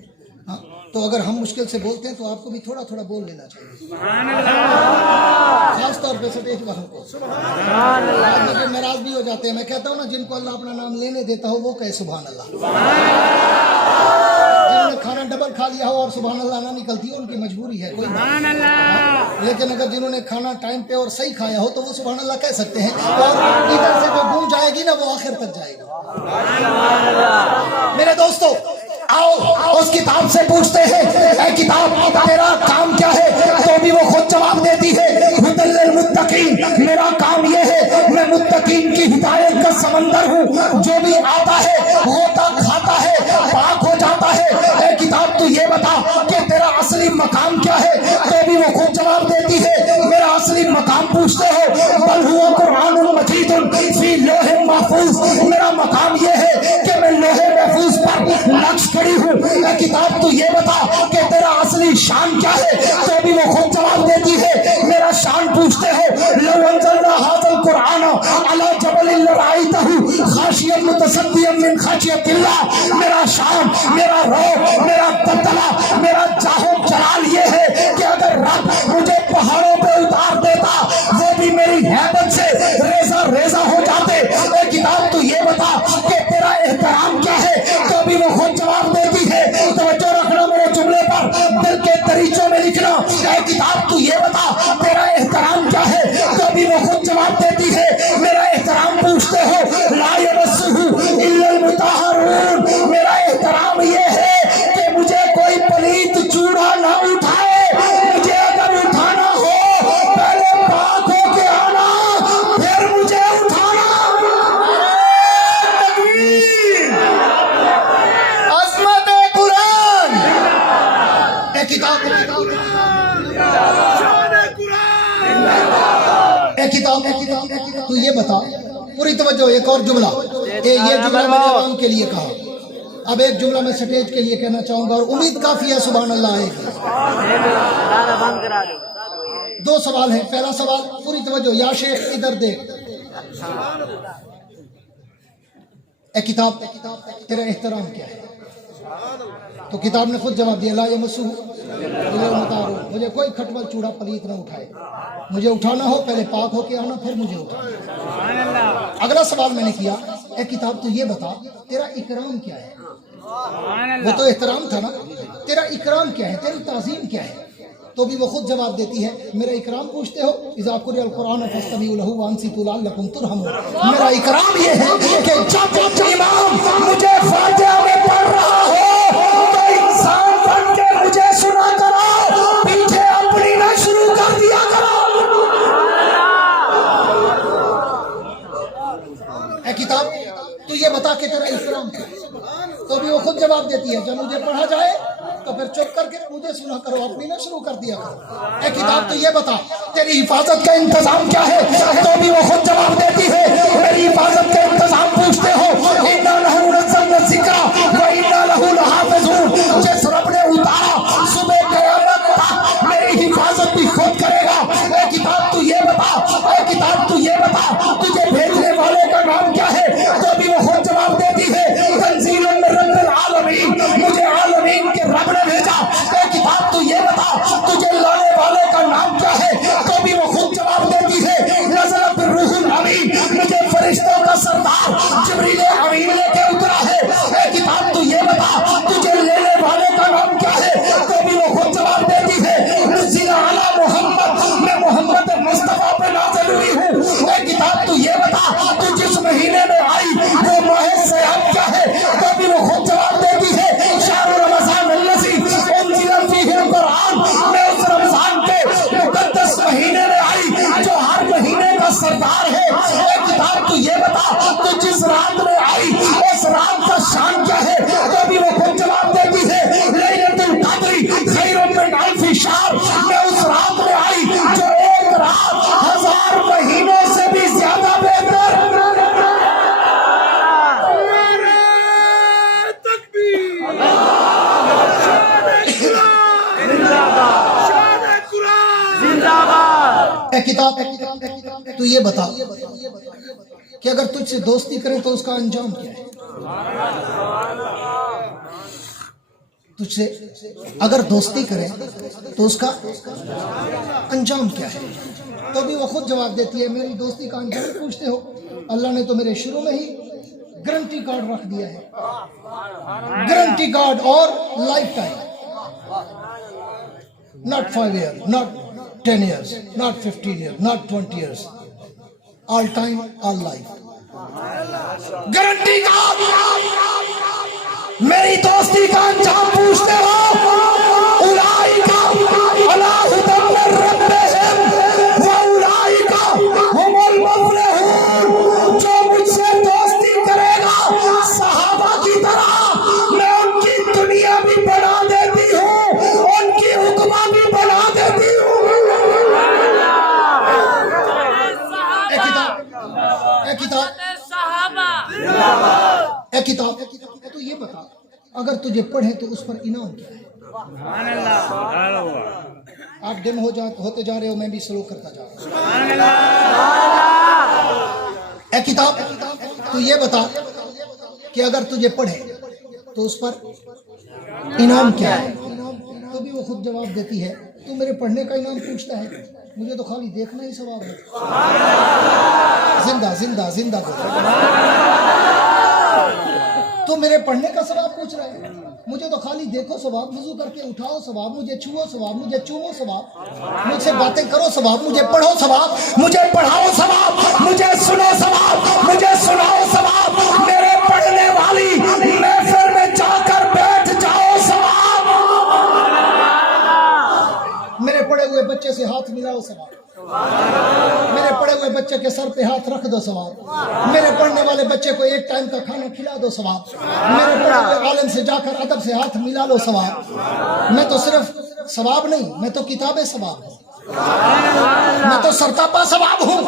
हाँ तो अगर हम मुश्किल से बोलते हैं तो आपको भी थोड़ा थोड़ा बोल लेना चाहिए खास तौर पे स्टेज वालों को नाराज भी हो जाते हैं मैं कहता हूँ ना जिनको अल्लाह अपना नाम लेने देता हो वो कहे सुभान अल्लाह जिन्होंने खाना डबल खा लिया हो और सुभान अल्लाह ना निकलती हो उनकी मजबूरी है कोई लेकिन अगर जिन्होंने खाना टाइम पे और सही खाया हो तो वो सुभान अल्लाह कह सकते हैं और इधर से जो गूंज जाएगी ना वो आखिर तक जाएगी मेरे दोस्तों आओ उस किताब से पूछते हैं ऐ किताब तेरा काम क्या है तो भी वो खुद जवाब देती है हुदल्लिल मुत्तकीन मेरा काम ये है मैं मुत्तकीन की हिदायत का समंदर हूँ जो भी आता है होता खाता है पाक हो जाता है ऐ किताब तू ये बता कि तेरा असली मकाम क्या है तो भी वो खुद जवाब देती है मेरा असली मकाम पूछते हो बल हुआ कुरानुल मजीदुन फी लोहे महफूज मेरा मकाम ये है कि मैं लोहे महफूज पर नक्श खड़ी हूँ किताब तू ये बता कि तेरा असली शान क्या है तो भी वो खुद जवाब देती है मेरा शान पूछते हो लौ अंज़लना हाज़ल कुरान अला जबलिन लरअयतहु खाशियन मुतसद्दियन मिन खाशियतिल्लाह मेरा शान मेरा रौब मेरा दबदबा मेरा जाहो जलाल ये है कि अगर रब मुझे पहाड़ों पे उतार देता वो भी मेरी हैबत से रेजा रेजा हो जाते किताब तू ये बता कि तेरा एहतराम क्या है तो भी वो खुद जवाब देती है तवज्जो रखना मेरे जुमले पर दिल के दरीचों में लिखना ऐ किताब तू ये बता तेरा एहतराम क्या है तो भी वो खुद जवाब देती है मेरा एहतराम पूछते हो ला यमस्सुहु इल्लल मुतहहरून मेरा एहतराम ये है कि मुझे कोई पलीत चूड़ा ना उठाए मुझे अगर उठाना हो पहले पाक होके आना फिर मुझे उठाना अज़मत कुरान एक किताब तू ये बता पूरी तवज्जो एक और जुमला ये जुमला मैंने आवाम के लिए कहा अब एक जुमला मैं स्टेज के लिए कहना चाहूंगा और उम्मीद काफी है सुभान अल्लाह आएगी 2 सवाल हैं पहला सवाल पूरी तवज्जो या शेख इधर देख ए किताब तेरा एहतराम क्या है तो किताब ने खुद जवाब दिया ला यमस्सुहु इल्लल मुतहहरून मुझे कोई खटमल चूड़ा पलीत ना उठाए मुझे उठाना हो पहले पाक होके आना फिर मुझे उठाना अगला सवाल मैंने किया ए किताब तू ये बता तेरा इकराम क्या है वो तो एहतराम था ना तेरा इकराम क्या है तेरी ताज़ीम क्या है तो भी वो खुद जवाब देती है मेरा इकराम पूछते हो इज़ा कुरिअल कुरान फस्तमिऊ लहु वअनसितू लअल्लकुम तुरहमून मेरा इकराम ये है कि जब इमाम मुझे फातिहा में पढ़ रहा हो तो इंसान बन के मुझे सुना करो पीछे अपनी ना शुरू कर दिया करो ए किताब तू ये बता के तेरा इकराम क्या है तो भी वो खुद जवाब देती है जब मुझे पढ़ा जाए तो फिर चुप करके मुझे सुना करो अपनी ना शुरू कर दिया करो ए किताब तो ये बता तेरी हिफाजत का इंतजाम क्या है तो भी वो खुद जवाब देती है मेरी हिफाजत का इंतजाम पूछते हो इन्ना लहू नज़्ज़लना ज़िक्रा व इन्ना लहू लहाफ़िज़ून जिस रब ने उतारा सुबह क़यामत तक मेरी हिफाजत भी खुद करेगा ए किताब तू ये बता ए किताब तू ये बता तुझे भेजने वाले का नाम क्या है तो भी वो खुद जवाब देती है तंज़ीलन मिन रब्बिल आलमीन मुझे आलमीन के रब ने भेजा ए किताब तू ये बता तुझे लाने वाले का नाम क्या है तो भी वो खुद जवाब देती है नज़ल बिर्रूहुल अमीन मुझे फरिश्तों का सरदार जिब्रील अमीन लेके उतरा है اے کتاب تو یہ بتا کہ اگر تجھ سے دوستی کرے تو اس کا انجام کیا ہے؟ تجھ سے اگر دوستی کرے تو اس کا انجام کیا ہے؟ تو بھی وہ خود جواب دیتی ہے میری دوستی کا انجام پوچھتے ہو؟ اللہ نے تو میرے شروع میں ہی گارنٹی کارڈ رکھ دیا ہے، گارنٹی کارڈ اور life time, not 5 years, not 10 years, not 15 years, not 20 years, all time, all life. Guarantee card میری دوستی کا انجام پوچھتے ہو؟ اولئک علی ھدی من ربہم واولئک ھم المفلحون. جو مجھ سے دوستی کرے گا صحابہ کی طرح میں ان کی دنیا بھی بنا دیتی ہوں، ان کی حکمہ بھی بنا دیتی ہوں. اے کتاب تو یہ بتا اگر تجھے پڑھے تو اس پر انعام کیا ہے؟ 8 دن ہوتے جا رہے ہو، میں بھی سلو کرتا جا رہا ہوں. اے کتاب تو یہ بتا کہ اگر تجھے پڑھے تو اس پر انعام کیا ہے؟ تو بھی وہ خود جواب دیتی ہے تو میرے پڑھنے کا انعام پوچھتا ہے، مجھے تو خالی دیکھنا ہی ثواب ہے. زندہ زندہ زندہ تو میرے پڑھنے کا ثواب پوچھ رہا ہے، مجھے تو خالی دیکھو ثواب، وضو کر کے اٹھاؤ ثواب، مجھے چھوؤ ثواب، مجھے چومو ثواب، مجھ سے باتیں کرو ثواب، مجھے پڑھو ثواب، مجھے پڑھاؤ ثواب، مجھے سنو ثواب، مجھے سناؤ ثواب، میرے پڑھنے والی محفل میں جا کر بیٹھ جاؤ ثواب، میرے پڑھے ہوئے بچے سے ہاتھ ملاؤ ثواب، میرے پڑھے ہوئے بچے کے سر پہ ہاتھ رکھ دو ثواب، میرے پڑھنے والے بچے کو ایک ٹائم کا کھانا کھلا دو ثواب، میرے پڑھے ہوئے عالم سے جا کر ادب سے ہاتھ ملا لو ثواب. میں تو صرف ثواب نہیں، میں تو کتاب ثواب ہوں، میں تو سرتاپا ثواب ہوں.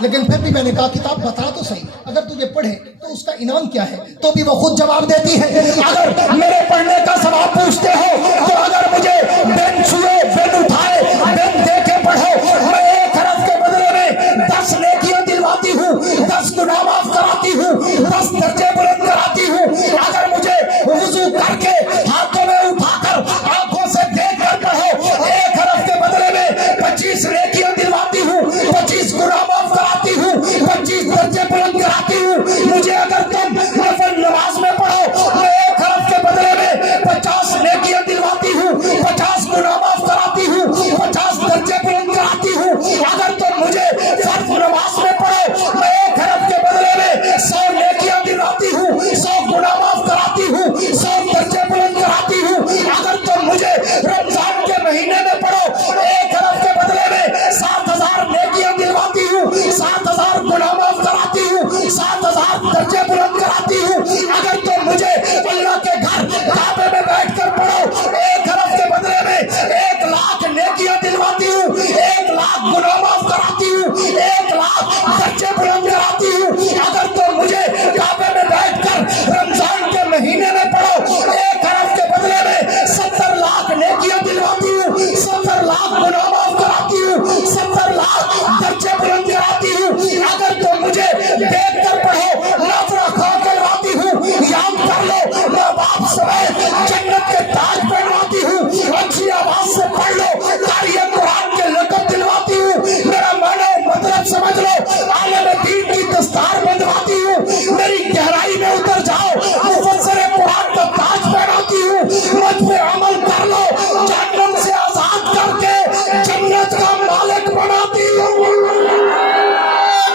لیکن پھر بھی میں نے کہا کتاب بتا تو صحیح، اگر تجھے پڑھے تو اس کا انعام کیا ہے؟ تو بھی وہ خود جواب دیتی ہے اگر میرے پڑھنے کا ثواب پوچھتے ہو تو اگر مجھے بن چھوئے بن اٹھائے بن دے کے پڑھو، میں 1 حرف کے بدلے میں 10 نیکیاں دلواتی ہوں، 10 گناہ معاف کراتی ہوں، 10 درجے بلند کراتی ہوں. اگر مجھے وضو کر کے ہاتھوں میں اٹھا کر آنکھوں سے دیکھ کر پڑھو، 1 حرف کے بدلے میں 25 نیکیاں دلواتی ہوں، 25 گناہ معاف کراتی ہوں، 25 درجے بلند کراتی ہوں. مجھے اگر تم نفل نماز میں پڑھو، میں 1 حرف کے بدلے میں 50 نیکیاں دلواتی ہوں، 50 گناہ معاف کراتی ہوں، 50 درجے بلند کراتی ہوں. اگر تم مجھے فرض نماز میں پڑھو، میں 1 حرف کے بدلے میں 100 نیکیاں دلواتی ہوں، 100 گناہ معاف کراتی ہوں، 100 درجے بلند کراتی ہوں. اگر تم مجھے رمضان کے مہینے میں پڑھو، 1 حرف کے بدلے میں 7000 نیکیاں دلواتی ہوں، 7000 گناہ معاف کراتی ہوں، 7000 درجے بلند کراتی ہوں. اگر تم مجھے اللہ کے گھر کعبے میں بیٹھ کر پڑھو، 1 حرف کے بدلے میں 1 لاکھ نیکیاں دلواتی ہوں، 1 لاکھ گناہ معاف کراتی ہوں، 1 لاکھ درجے بلند کراتی ہوں. اگر تم مجھے کعبے میں بیٹھ کر رمضان کے مہینے میں پڑھو، 1 حرف کے بدلے میں 70 لاکھ نیکیاں دلواتی ہوں، 70 لاکھ گناہ معاف کراتی ہوں، 70 لاکھ درجے بلند کراتی ہوں. اگر تم مجھے دیکھ کر پڑھو، نافرہ کھا کے لاتی ہوں، یاد کر لو ماں باپ سمیت جنت کے تاج پہنواتی ہوں، اچھی آواز سے پڑھ لو قاری قرآن کے لقب دلواتی ہوں، میرا معنی مطلب سمجھ لو عالم دین کی دستار بندھواتی ہوں، میری گہرائی میں اتر جاؤ مفسر قرآن کا تاج پہناتی ہوں. مجھ پہ عمل کر لو، جہنم سے آزاد کر کے جنت کا مالک بناتی ہوں.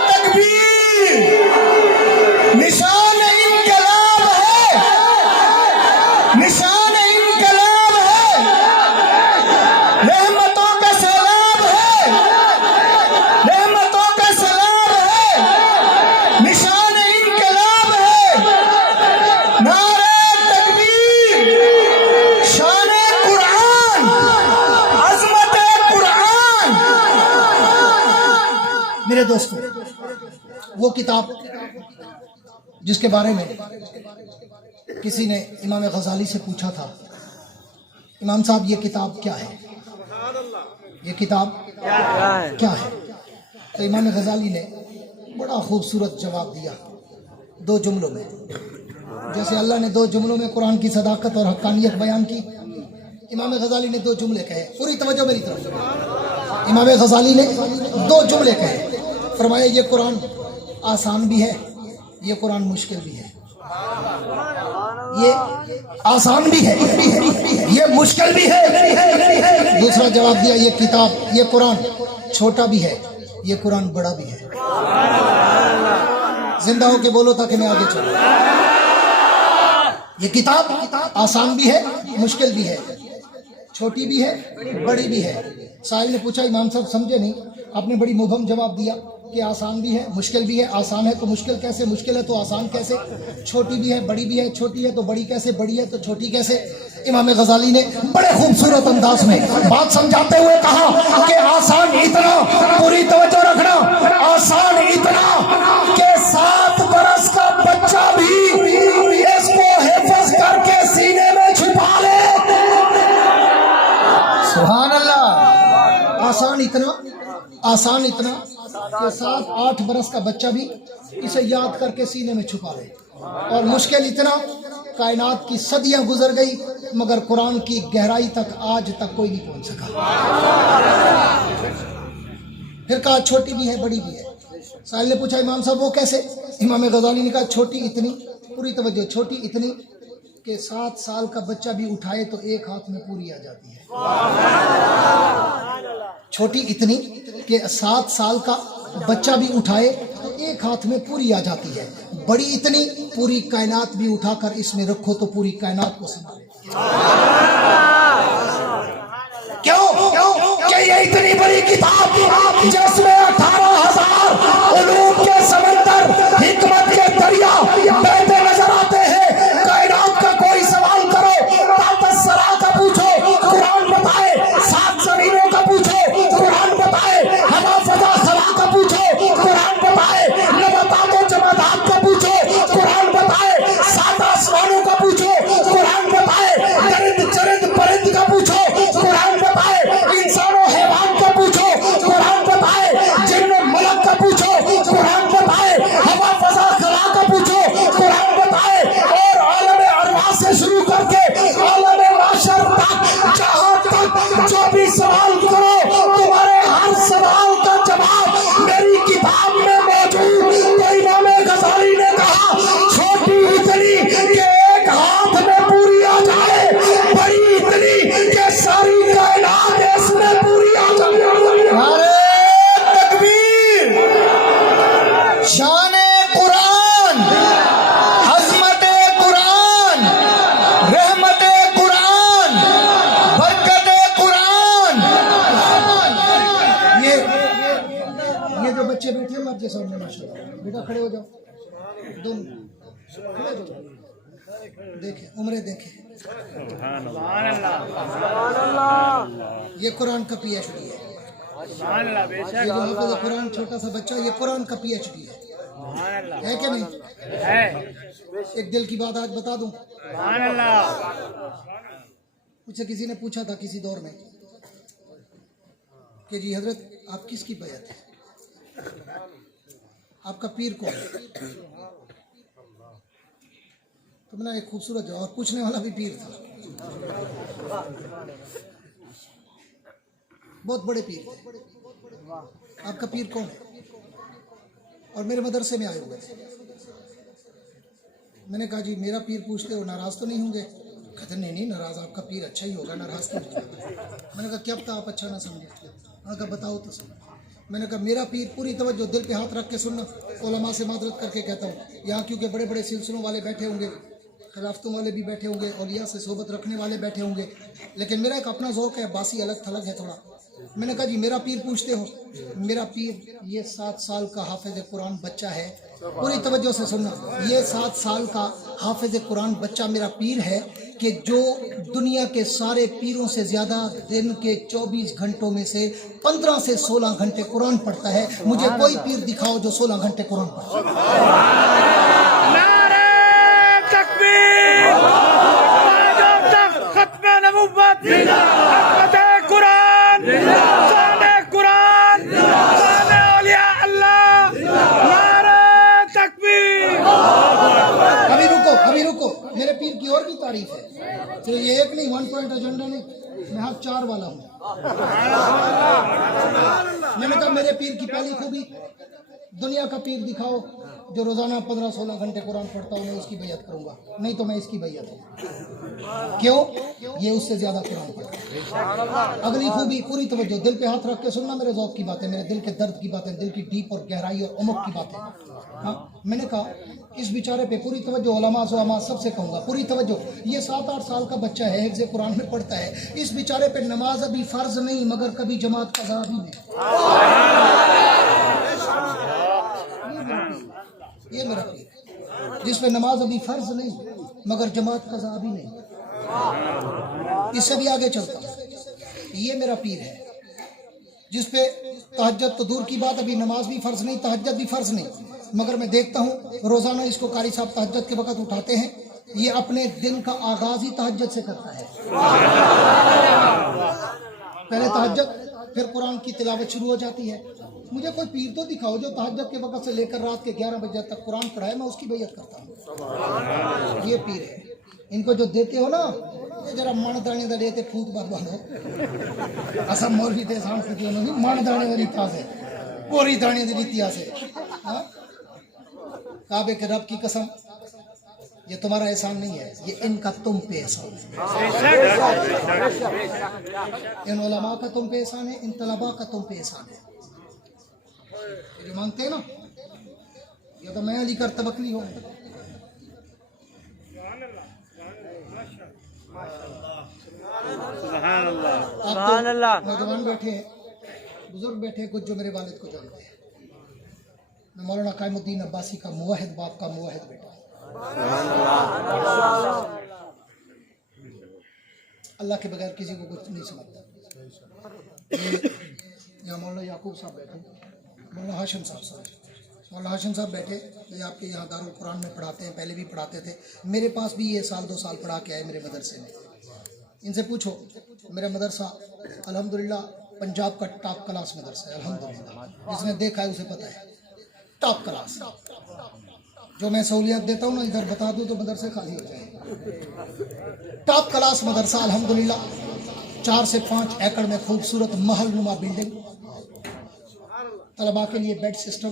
تکبیر! نشان انقلاب ہے، نشان انقلاب ہے، رحمتوں کا سیلاب ہے، رحمتوں کا سیلاب ہے، نشان انقلاب ہے. نعرہ تکبیر! شان قرآن، عظمت قرآن. میرے دوستو، وہ کتاب جس کے بارے میں کسی نے امام غزالی سے پوچھا تھا امام صاحب یہ کتاب کیا ہے؟ یہ کتاب क्या है کیا ہے؟ تو امام غزالی نے بڑا خوبصورت جواب دیا 2 جملوں میں. جیسے اللہ نے 2 جملوں میں قرآن کی صداقت اور حقانیت بیان کی، امام غزالی نے 2 جملے کہے. پوری توجہ میری طرف. امام غزالی نے 2 جملے کہے. فرمایا یہ قرآن آسان بھی ہے، یہ قرآن مشکل بھی ہے. یہ آسان بھی ہے، یہ مشکل بھی ہے. دوسرا جواب دیا یہ کتاب، یہ قرآن چھوٹا بھی ہے، یہ قرآن بڑا بھی ہے. زندہ ہو کے بولو تاکہ میں آگے چلوں. یہ کتاب آسان بھی ہے، مشکل بھی ہے، چھوٹی بھی ہے، بڑی بھی ہے. سائل نے پوچھا امام صاحب سمجھے نہیں، آپ نے بڑی مبہم جواب دیا کہ آسان بھی ہے، مشکل بھی ہے. آسان ہے تو مشکل کیسے، مشکل ہے تو آسان کیسے، چھوٹی بھی ہے، بڑی بھی ہے، چھوٹی ہے تو بڑی کیسے، بڑی ہے تو چھوٹی کیسے. امام غزالی نے بڑے خوبصورت انداز میں بات سمجھاتے ہوئے کہا کہ آسان اتنا، پوری توجہ رکھنا، آسان اتنا کہ 7 برس کا بچہ بھی اس کو حفظ کر کے سینے میں چھپا لے. سبحان اللہ. آسان اتنا کہ 7-8 برس کا بچہ بھی اسے یاد کر کے سینے میں چھپا لے. اور مشکل اتنا، کائنات کی صدیاں گزر گئی مگر قرآن کی گہرائی تک آج تک کوئی نہیں پہنچ سکا. پھر کہا چھوٹی بھی ہے، بڑی بھی ہے. سائل نے پوچھا امام صاحب وہ کیسے؟ امام غزالی نے کہا چھوٹی اتنی، پوری توجہ، چھوٹی اتنی کہ 7 سال کا بچہ بھی اٹھائے تو ایک ہاتھ میں پوری آ جاتی ہے. چھوٹی اتنی کہ 7 سال کا بچہ بھی اٹھائے تو ایک ہاتھ میں پوری آ جاتی ہے. بڑی اتنی، پوری کائنات بھی اٹھا کر اس میں رکھو تو پوری کائنات کو سنبھالے. کیوں کہ یہ اتنی بڑی کتاب جس میں 18,000 علوم کے سمندر، حکمت کے دریا بہتے نظر آتے ہیں. کائنات کا کوئی سوال کرو، سرا کا پوچھو قرآن بتائے، 7 زمینوں کا پوچھو قرآن بتائے، ہوا فضا خلا کا پوچھو قرآن بتائے، نباتات و جمادات کا پوچھو قرآن بتائے، 7 آسمانوں کا پوچھو قرآن بتائے، درند چرند پرند کا پوچھو قرآن بتائے، انسان و حیوان کا پوچھو قرآن بتائے، جن و ملک کا پوچھو قرآن بتائے، ہوا فضا خلا کا پوچھو قرآن بتائے، اور عالم ارواح سے شروع کر کے عالم معاشر تک، جہاں تک جو بھی سوال کرو تمہارے ہر سوال کا جواب میری کتاب میں موجود. تو امام غزالی نے کہا چھوٹی اتنی کہ ایک ہاتھ میں پوری آ جائے، بڑی اتنی کہ ساری کائنات اس میں پوری آ جائے. نعرہ تکبیر. شان قرآن، عظمت قرآن، رحمت قرآن، برکت قرآن. یہ جو بچے بیٹھے ہیں آپ کے سامنے ماشاءاللہ، بیٹا کھڑے ہو جاؤ، دیکھیں عمریں دیکھیں. یہ قرآن کا پی ایچ ڈی ہے. یہ جو حافظ قرآن چھوٹا سا بچہ، یہ قرآن کا پی ایچ ڈی ہے کہ نہیں؟ ایک دل کی بات آج بتا دوں. مجھ سے کسی نے پوچھا تھا کسی دور میں کہ جی حضرت آپ کس کی بیعت ہے، آپ کا پیر کون ہے؟ تو میں نے ایک خوبصورت جواب، پوچھنے والا بھی پیر تھا، بہت بڑے پیر تھے. آپ کا پیر کون ہے؟ اور میرے مدرسے میں آئے ہوئے تھے. میں نے کہا جی میرا پیر پوچھتے ہو، ناراض تو نہیں ہوں گے؟ کہتے نہیں ناراض، آپ کا پیر اچھا ہی ہوگا، ناراض کیوں ہوگا؟ میں نے کہا کیا پتہ آپ اچھا نہ سمجھے. میں نے کہا بتاؤ تو صحیح. میں نے کہا میرا پیر، پوری توجہ، دل پہ ہاتھ رکھ کے سننا، علماء سے معذرت کر کے کہتا ہوں، یہاں کیونکہ بڑے بڑے سلسلوں والے بیٹھے ہوں گے، خلافتوں والے بھی بیٹھے ہوں گے، اولیاء سے صحبت رکھنے والے بیٹھے ہوں گے، لیکن میرا ایک اپنا ذوق ہے، عباسی الگ تھلگ ہے تھوڑا. میں نے کہا جی میرا پیر پوچھتے ہو، میرا پیر یہ 7 سال کا حافظ قرآن بچہ ہے. پوری توجہ سے سننا، یہ 7 سال کا حافظ قرآن بچہ میرا پیر ہے کہ جو دنیا کے سارے پیروں سے زیادہ دن کے 24 گھنٹوں میں سے 15 سے 16 گھنٹے قرآن پڑھتا ہے. مجھے کوئی پیر دکھاؤ جو 16 گھنٹے قرآن پڑھتا ہے. نعرہ تکبیر. ختم نبوت، ختم قرآن. मेरे पीर की और भी तारीफ है। तो ये एक नहीं, 1 पॉइंट एजेंडा नहीं, मैं हर 4 वाला हूँ। मैंने कहा मेरे पीर की पहली खूबी, दुनिया का पीर दिखाओ जो रोजाना 15-16 घंटे कुरान पढ़ता हूँ, मैं उसकी बैयत करूंगा, नहीं तो मैं इसकी बैयत हूँ। क्यों? ये उससे ज्यादा कुरान पढ़ता है। अगली खूबी, पूरी तवज्जो, दिल पे हाथ रख के सुनना मेरे ज़ौक़ की बातें, मेरे दिल के दर्द की बातें, दिल की डीप और गहराई और उमक की बातें। हाँ, मैंने कहा इस बेचारे पे पूरी तवज्जो, उलमा ज़ुलमा सबसे कहूँगा पूरी तवज्जो। ये 7-8 साल का बच्चा है, हिफ्ज़ कुरान में पढ़ता है, इस बेचारे पे नमाज अभी फ़र्ज नहीं मगर कभी जमात कज़ा भी नहीं। ये मेरा पीर, जिस पे नमाज अभी फ़र्ज नहीं मगर जमात कज़ा भी नहीं। इससे भी आगे चलता हूँ, ये मेरा पीर है जिस पे तहज्जुद तो दूर की बात, अभी नमाज भी फ़र्ज नहीं, तहज्जुद भी फ़र्ज नहीं, मगर मैं देखता हूँ रोज़ाना इसको कारी साहब तहज्जुद के वक़्त उठाते हैं, ये अपने दिन का आगाज़ ही तहज्जुद से करता है। पहले तहज्जुद, फिर कुरान की तिलावत शुरू हो जाती है। मुझे कोई पीर तो दिखाओ जो तहज्जुद के वक़्त से लेकर रात के 11 बजे तक कुरान पढ़ाए, मैं उसकी बैयत करता हूँ। ये पीर है। इनको जो देते हो ना, ये जरा मन दाने दा देते फूट बर्बाद हो। असम मौलवी थे सांस्कृतिक नहीं, मन दाने वाली था से पूरी दाने दी रीतिया से। हाँ, काबे के रब की कसम, ये तुम्हारा एहसान नहीं है, ये इनका तुम पे एहसान है। इन उलमा का तुम पे एहसान है, इन तलबा का तुम पे एहसान है। ये जो मांगते हैं ना, ये तो मैं अली कर तबकली हो। सुभान अल्लाह। नौजवान बैठे हैं, बुजुर्ग बैठे हैं, कुछ जो मेरे वालिद को जानते हैं। मैं मौलाना कायमुद्दीन अब्बासी का मुवाहिद बाप का मुवाहिद बेटा, अल्लाह के बगैर किसी को कुछ नहीं समझता। यहाँ मौलाना याकूब साहब बैठे, मौलाना हाशिम साहब मौलाना हाशिम साहब बैठे, ये आपके यहाँ दारुल कुरान में पढ़ाते हैं, पहले भी पढ़ाते थे। मेरे पास भी ये 1-2 साल पढ़ा के आए मेरे मदरसे में। इनसे पूछो, मेरा मदरसा अल्हम्दुलिल्लाह पंजाब का टॉप क्लास मदरसा है, अल्हम्दुलिल्लाह। जिसने देखा है उसे पता है, टॉप क्लास। जो मैं सहूलियत देता हूँ ना, इधर बता दूँ तो मदरसे खाली हो जाएंगे। टॉप क्लास मदरसा अल्हम्दुलिल्लाह, 4 से 5 एकड़ में खूबसूरत महल नुमा बिल्डिंग, तलबा के लिए बेड सिस्टम,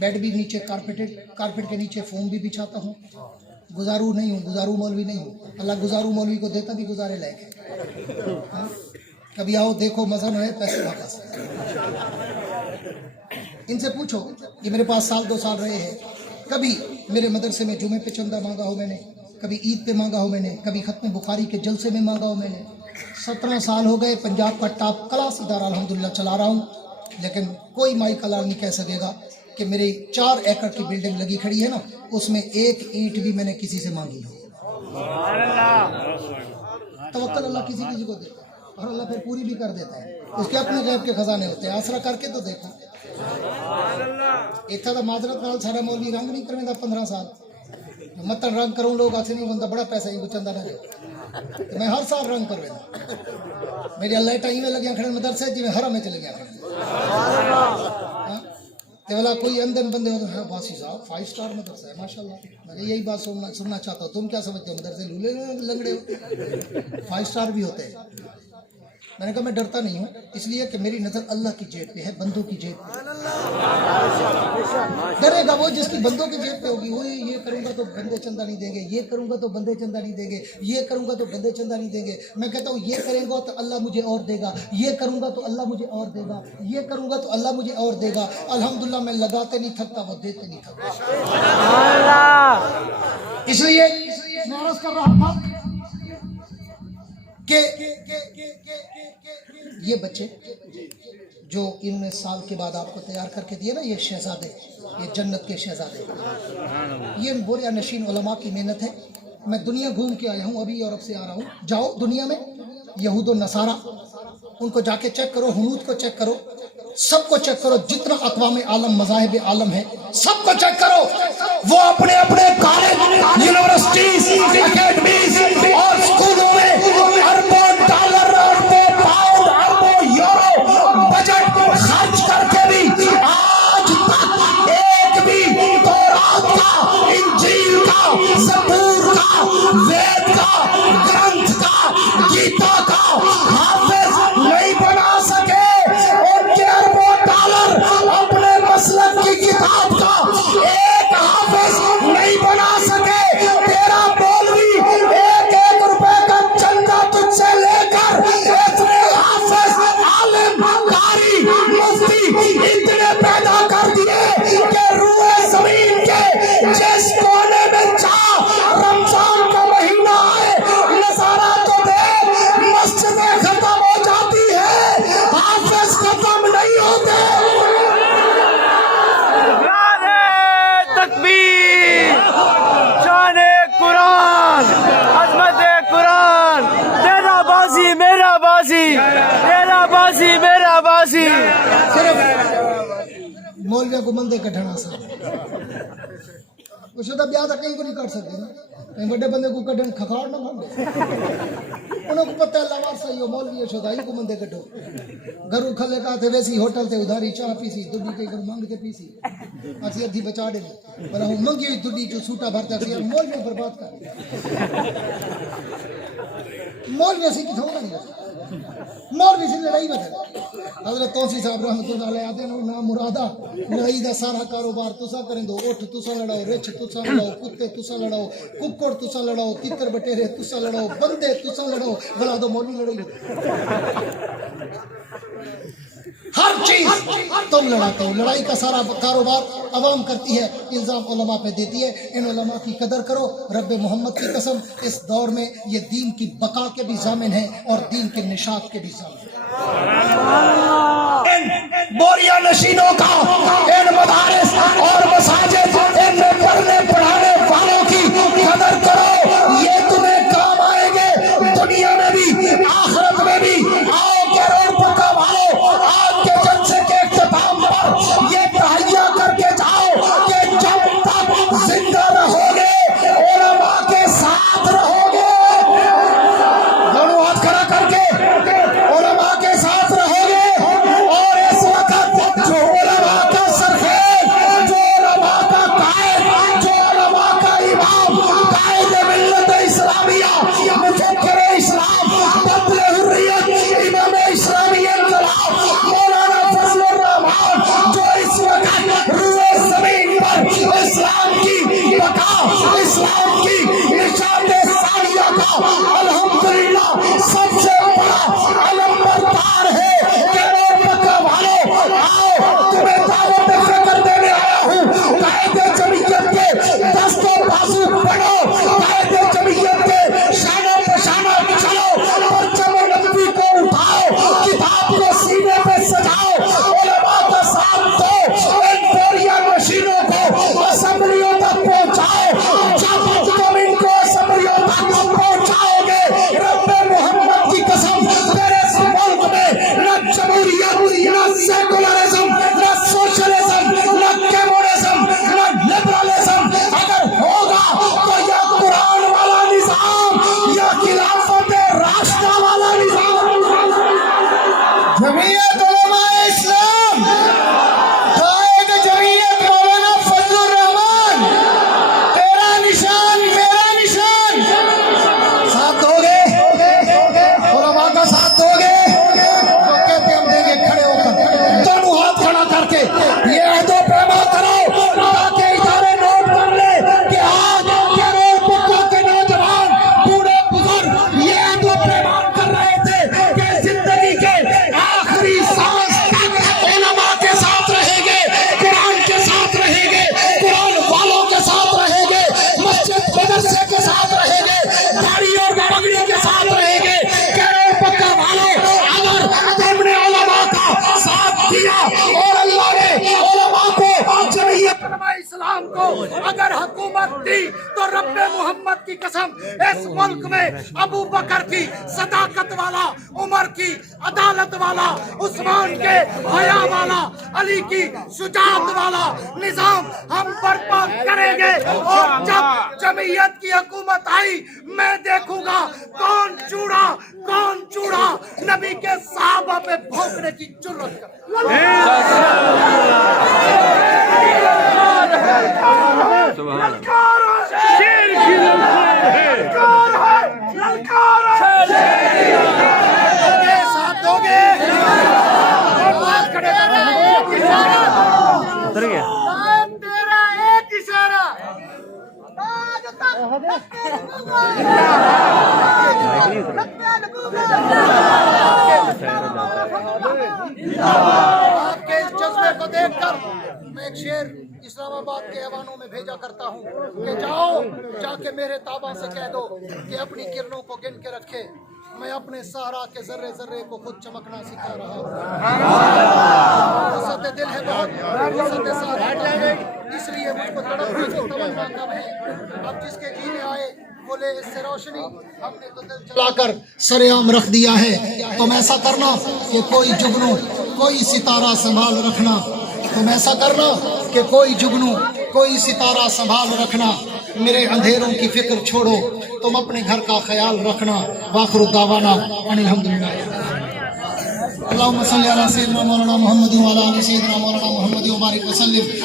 बेड भी नीचे कारपेटेड, कारपेट के नीचे फोम भी बिछाता हूँ। गुजारू नहीं हूँ, गुजारू मौलवी नहीं हूँ। अल्लाह गुजारू मौलवी को देता भी गुजारे लायक है। हाँ? कभी आओ देखो, मजा न है, पैसे वापस। इनसे पूछो, ये मेरे पास 1-2 साल रहे हैं, कभी मेरे मदरसे में जुमे पे चंदा मांगा हो मैंने, कभी ईद पे मांगा हो मैंने, कभी खत्म बुखारी के जलसे में मांगा हो मैंने। 17 साल हो गए, पंजाब का टॉप क्लास इदारा अल्हम्दुलिल्लाह चला रहा हूँ, लेकिन कोई माई कलाल नहीं कह सकेगा कि मेरी 4 एकड़ की बिल्डिंग लगी खड़ी है ना, उसमें 1 ईंट भी मैंने किसी से मांगी हो। तवक्कल अल्लाह किसी किसी को देता है और अल्लाह फिर पूरी भी कर देता है। उसके अपने गैब के खजाने होते हैं, आसरा करके तो देखो। इतना तो माजरत नाल सारा मौलवी रंग नहीं करवेंदा 15 साल, मतन रंग करूँ लोग आसे नहीं बंदा बड़ा पैसा ही चंदा ना दे, मैं हर साल रंग करवेंदा। मेरी लाइटा इवें लगियां खड़े मदरसे जिवें हरम में चलियां खड़े। ते वाला कोई अंदर बंदे हो तो है बासी साहब 5 स्टार मदरसा है माशाल्लाह। मैं यही बात सुनना चाहता हूँ। तुम क्या समझते हो मदरसे लूले लंगड़े होते, 5 स्टार भी होते हैं। मैंने कहा मैं डरता नहीं हूँ, इसलिए कि मेरी नज़र अल्लाह की जेब पे है, बंदों की जेब पे। डरेगा वो जिसकी बंदों की जेब पे होगी। वो ये करूँगा तो बंदे चंदा नहीं देंगे, ये करूँगा तो बंदे चंदा नहीं देंगे, ये करूँगा तो बंदे चंदा नहीं देंगे। मैं कहता हूँ ये करेंगे तो अल्लाह मुझे और देगा, ये करूँगा तो अल्लाह मुझे और देगा, ये करूँगा तो अल्लाह मुझे और देगा। अल्हम्दुलिल्लाह मैं लगाते नहीं थकता, वो देते नहीं थकता। इसलिए मैं अर्ज़ कर रहा था कि ये बच्चे जो इन्होंने साल के बाद आपको तैयार करके दिए ना, ये शहजादे, ये जन्नत के शहजादे, ये बोरिया नशीन उलमा की मेहनत है। मैं दुनिया घूम के आया हूँ, अभी यूरोप से आ रहा हूँ। जाओ दुनिया में यहूद और नसारा, उनको जाके चेक करो, हुनूद को चेक करो, सबको चेक करो, जितना अक़वाम आलम मज़ाहिब आलम है सबको चेक करो। वो अपने अपने कॉलेज, यूनिवर्सिटीज, एकेडमीज और स्कूलों में अरबों डॉलर, अरबों पाउंड, अरबों यूरो बजट खर्च करके भी आज तक एक भी तौरात का, इंजील का, ज़बूर का वेद का, ग्रंथ का, गीता का हाफिज नहीं बना सके, उनके अरबों डॉलर अपने मसलक की किताब का एक हाफिज नहीं बना सके। तेरा मौलवी एक एक रुपए का चंदा तुझसे लेकर इतने हाफिज, आलिम, कारी, मुफ्ती इतने पैदा कर दिए कि रूए जमीन के जिस कोने में चाह रमजान का महीना आए, नजारा तो देख, मस्जिदें खत्म हो जाती है, हाफिज खत्म नहीं होते। नारे तकबीर, शान कुरान, अजमत कुरान, तेरा बाजी मेरा बाजी, तेरा बाजी मेरा बाजी। मौलविया को मंदे कढ़ना सा उस तो ब्याह कहीं को नहीं कर सकते ना, कहीं बड़े बंदे को कढ़न खखाड़ ना मांगे, उन्हें को पता है लवार सही हो मौलवी शोदाई को मंदे कढ़ो, घरों खले का थे वैसी होटल थे उधारी चाह पीसी दुडी के घर मांग के पीसी अच्छी अधी बचा दे, पर हम मंगी हुई दुडी जो सूटा भरता सी मौलवी बर्बाद कर, मौलवी से किथों नहीं, मौलवी से लड़ाई बदल। हजरत तौसी साहब रहमतुल्लाह अलैह आते हैं ना मुरादा लड़ाई दा सारा कारोबार तुसा करें दो, उठ तुसा लड़ाओ, रिछ तुसा लड़ाओ, कुत्ते तुसा लड़ाओ, कुक्कड़ तुसा लड़ाओ, तितर बटेरे तुसा लड़ाओ, बंदे तुसा लड़ाओ, गला दो मौलवी लड़ाई। हर चीज तुम लड़ाते हो, लड़ाई का सारा कारोबार अवाम करती है, इल्जाम उलमा पे देती है। इन उलमा की कदर करो, रब मोहम्मद की कसम इस दौर में ये दीन की बका के भी जामिन है और दीन के निशात के भी जामिन है। इन बोरिया नशीनों का, इन मदारिस और मसाजिद, इनमें पढ़ने पढ़ाने वालों की कदर करो, ये तुम्हें काम आएंगे दुनिया में भी आखिरत में भी। आओ करोड़ पक्का वालों, आज के जलसे के इख्तिताम पर ये तहैया करके जाओ कि जब तक जिंदा रहोगे उलमा के साथ रहोगे, दोनों हाथ खड़ा करके उलमा के साथ रहोगे। और इस वक्त जो उलमा का सरखेज, जो उलमा का कायद, जो उलमा का इमाम, कायद मिल्लत इस्लामिया, मुफक्किर इस्लाम, बदले हुर्रियत, इमाम इस्लामी इनकलाब, मौलाना फजलुर रहमान, जो इस वक्त रूए ज़मीन पर इस्लाम की बका, इस्लाम की निशाते सानिया का अल्हम्दुलिल्लाह सबसे बड़ा अलमबरदार है। करोड़ पक्का वालों, आओ तुम्हें दावत फिक्र देने आया हूँ। कायदे जमीयत के दस्तों बाजू बढ़ो, कायदे जमीयत के शाना पशाना चलो, परचम नबी को उठाओ, किताब को सीने पे सजाओ, उलमा का साथ दो, इन बोरिया मशीनों को असेंबलियों तक पहुंचाओ। जब तुम इनको असेंबलियों तक पहुंचाओगे, रब्बे मोहम्मद की कसम तेरे इस मुल्क में न जमहूरियत, न सेकुलरिज्म, न सोशलिज्म, न कम्युनिज्म, न लिबरलिज्म अगर होगा तो या कुरान वाला निजाम या खिलाफत रास्ता वाला निजाम। जमीयत उलमाए इस्लाम, कायद जमीयत मौलाना फजलुर रहमान, तेरा निशान मेरा निशान, साथ दोगे, उलमा का साथ दोगे, जो कहते हम देंगे खड़े होकर, दोनों हाथ खड़ा करके ये अहदो पैमा करो, ताकि इदारे नोट कर ले कि आज करोड़ पक्का के नौजवान, बूढ़े बुजुर्ग ये अहदो पैमान कर रहे थे कि जिंदगी के आखिरी सांस तक उलमा के साथ रहेंगे, कुरान के साथ रहेंगे, कुरान वालों के साथ रहेंगे, मस्जिद मदरसे के साथ रहेंगे, दाढ़ी और पगड़ी के साथ रहेंगे। करोड़ पक्का वालों, अगर तुमने उलमा का साथ दिया और अल्लाह ने उलमा को, जमीयत उलमा इस्लाम को अगर हुकूमत दी, तो रब्बे मोहम्मद की कसम इस मुल्क में अबू बकर की सदाकत वाला, उमर की अदालत वाला, उस्मान के हया वाला, अली की शुजाअत वाला निजाम हम बर्पा करेंगे। और जब जमीयत की हुकूमत आई, मैं देखूंगा कौन चूड़ा नबी के साहबा पे भोंकने की जुर्रत करे। शेर की ललकार है। आपके इस जज्बे को देखकर मैं एक शेर इस्लामाबाद के ऐवानों में भेजा करता हूँ कि जाओ जाके मेरे ताबा से कह दो कि अपनी किरणों को गिन के रखे, मैं अपने सहारा के जर्रे जर्रे को खुद चमकना सिखा रहा हूँ। वसत दिल है बहुत, वसत साथ है, इसलिए मुझको तड़पने की तमन्ना कम है। अब जिसके जीने आए बोले इससे रोशनी, हमने तो दिल जलाकर सरेआम रख दिया है। तुम ऐसा करना कि कोई जुगनू कोई सितारा संभाल रखना, तुम ऐसा करना कि कोई जुगनू कोई सितारा संभाल रखना, मेरे अंधेरों की फिक्र छोड़ो, तुम अपने घर का ख्याल रखना। वाखिरु दावाना अनिल हम्दुलिल्लाह। अल्लाहुम्मा सल्लि अला सय्यिदिना मौलाना मुहम्मद व अला आलि सय्यिदिना मौलाना मुहम्मद व बारिक व सल्लिम।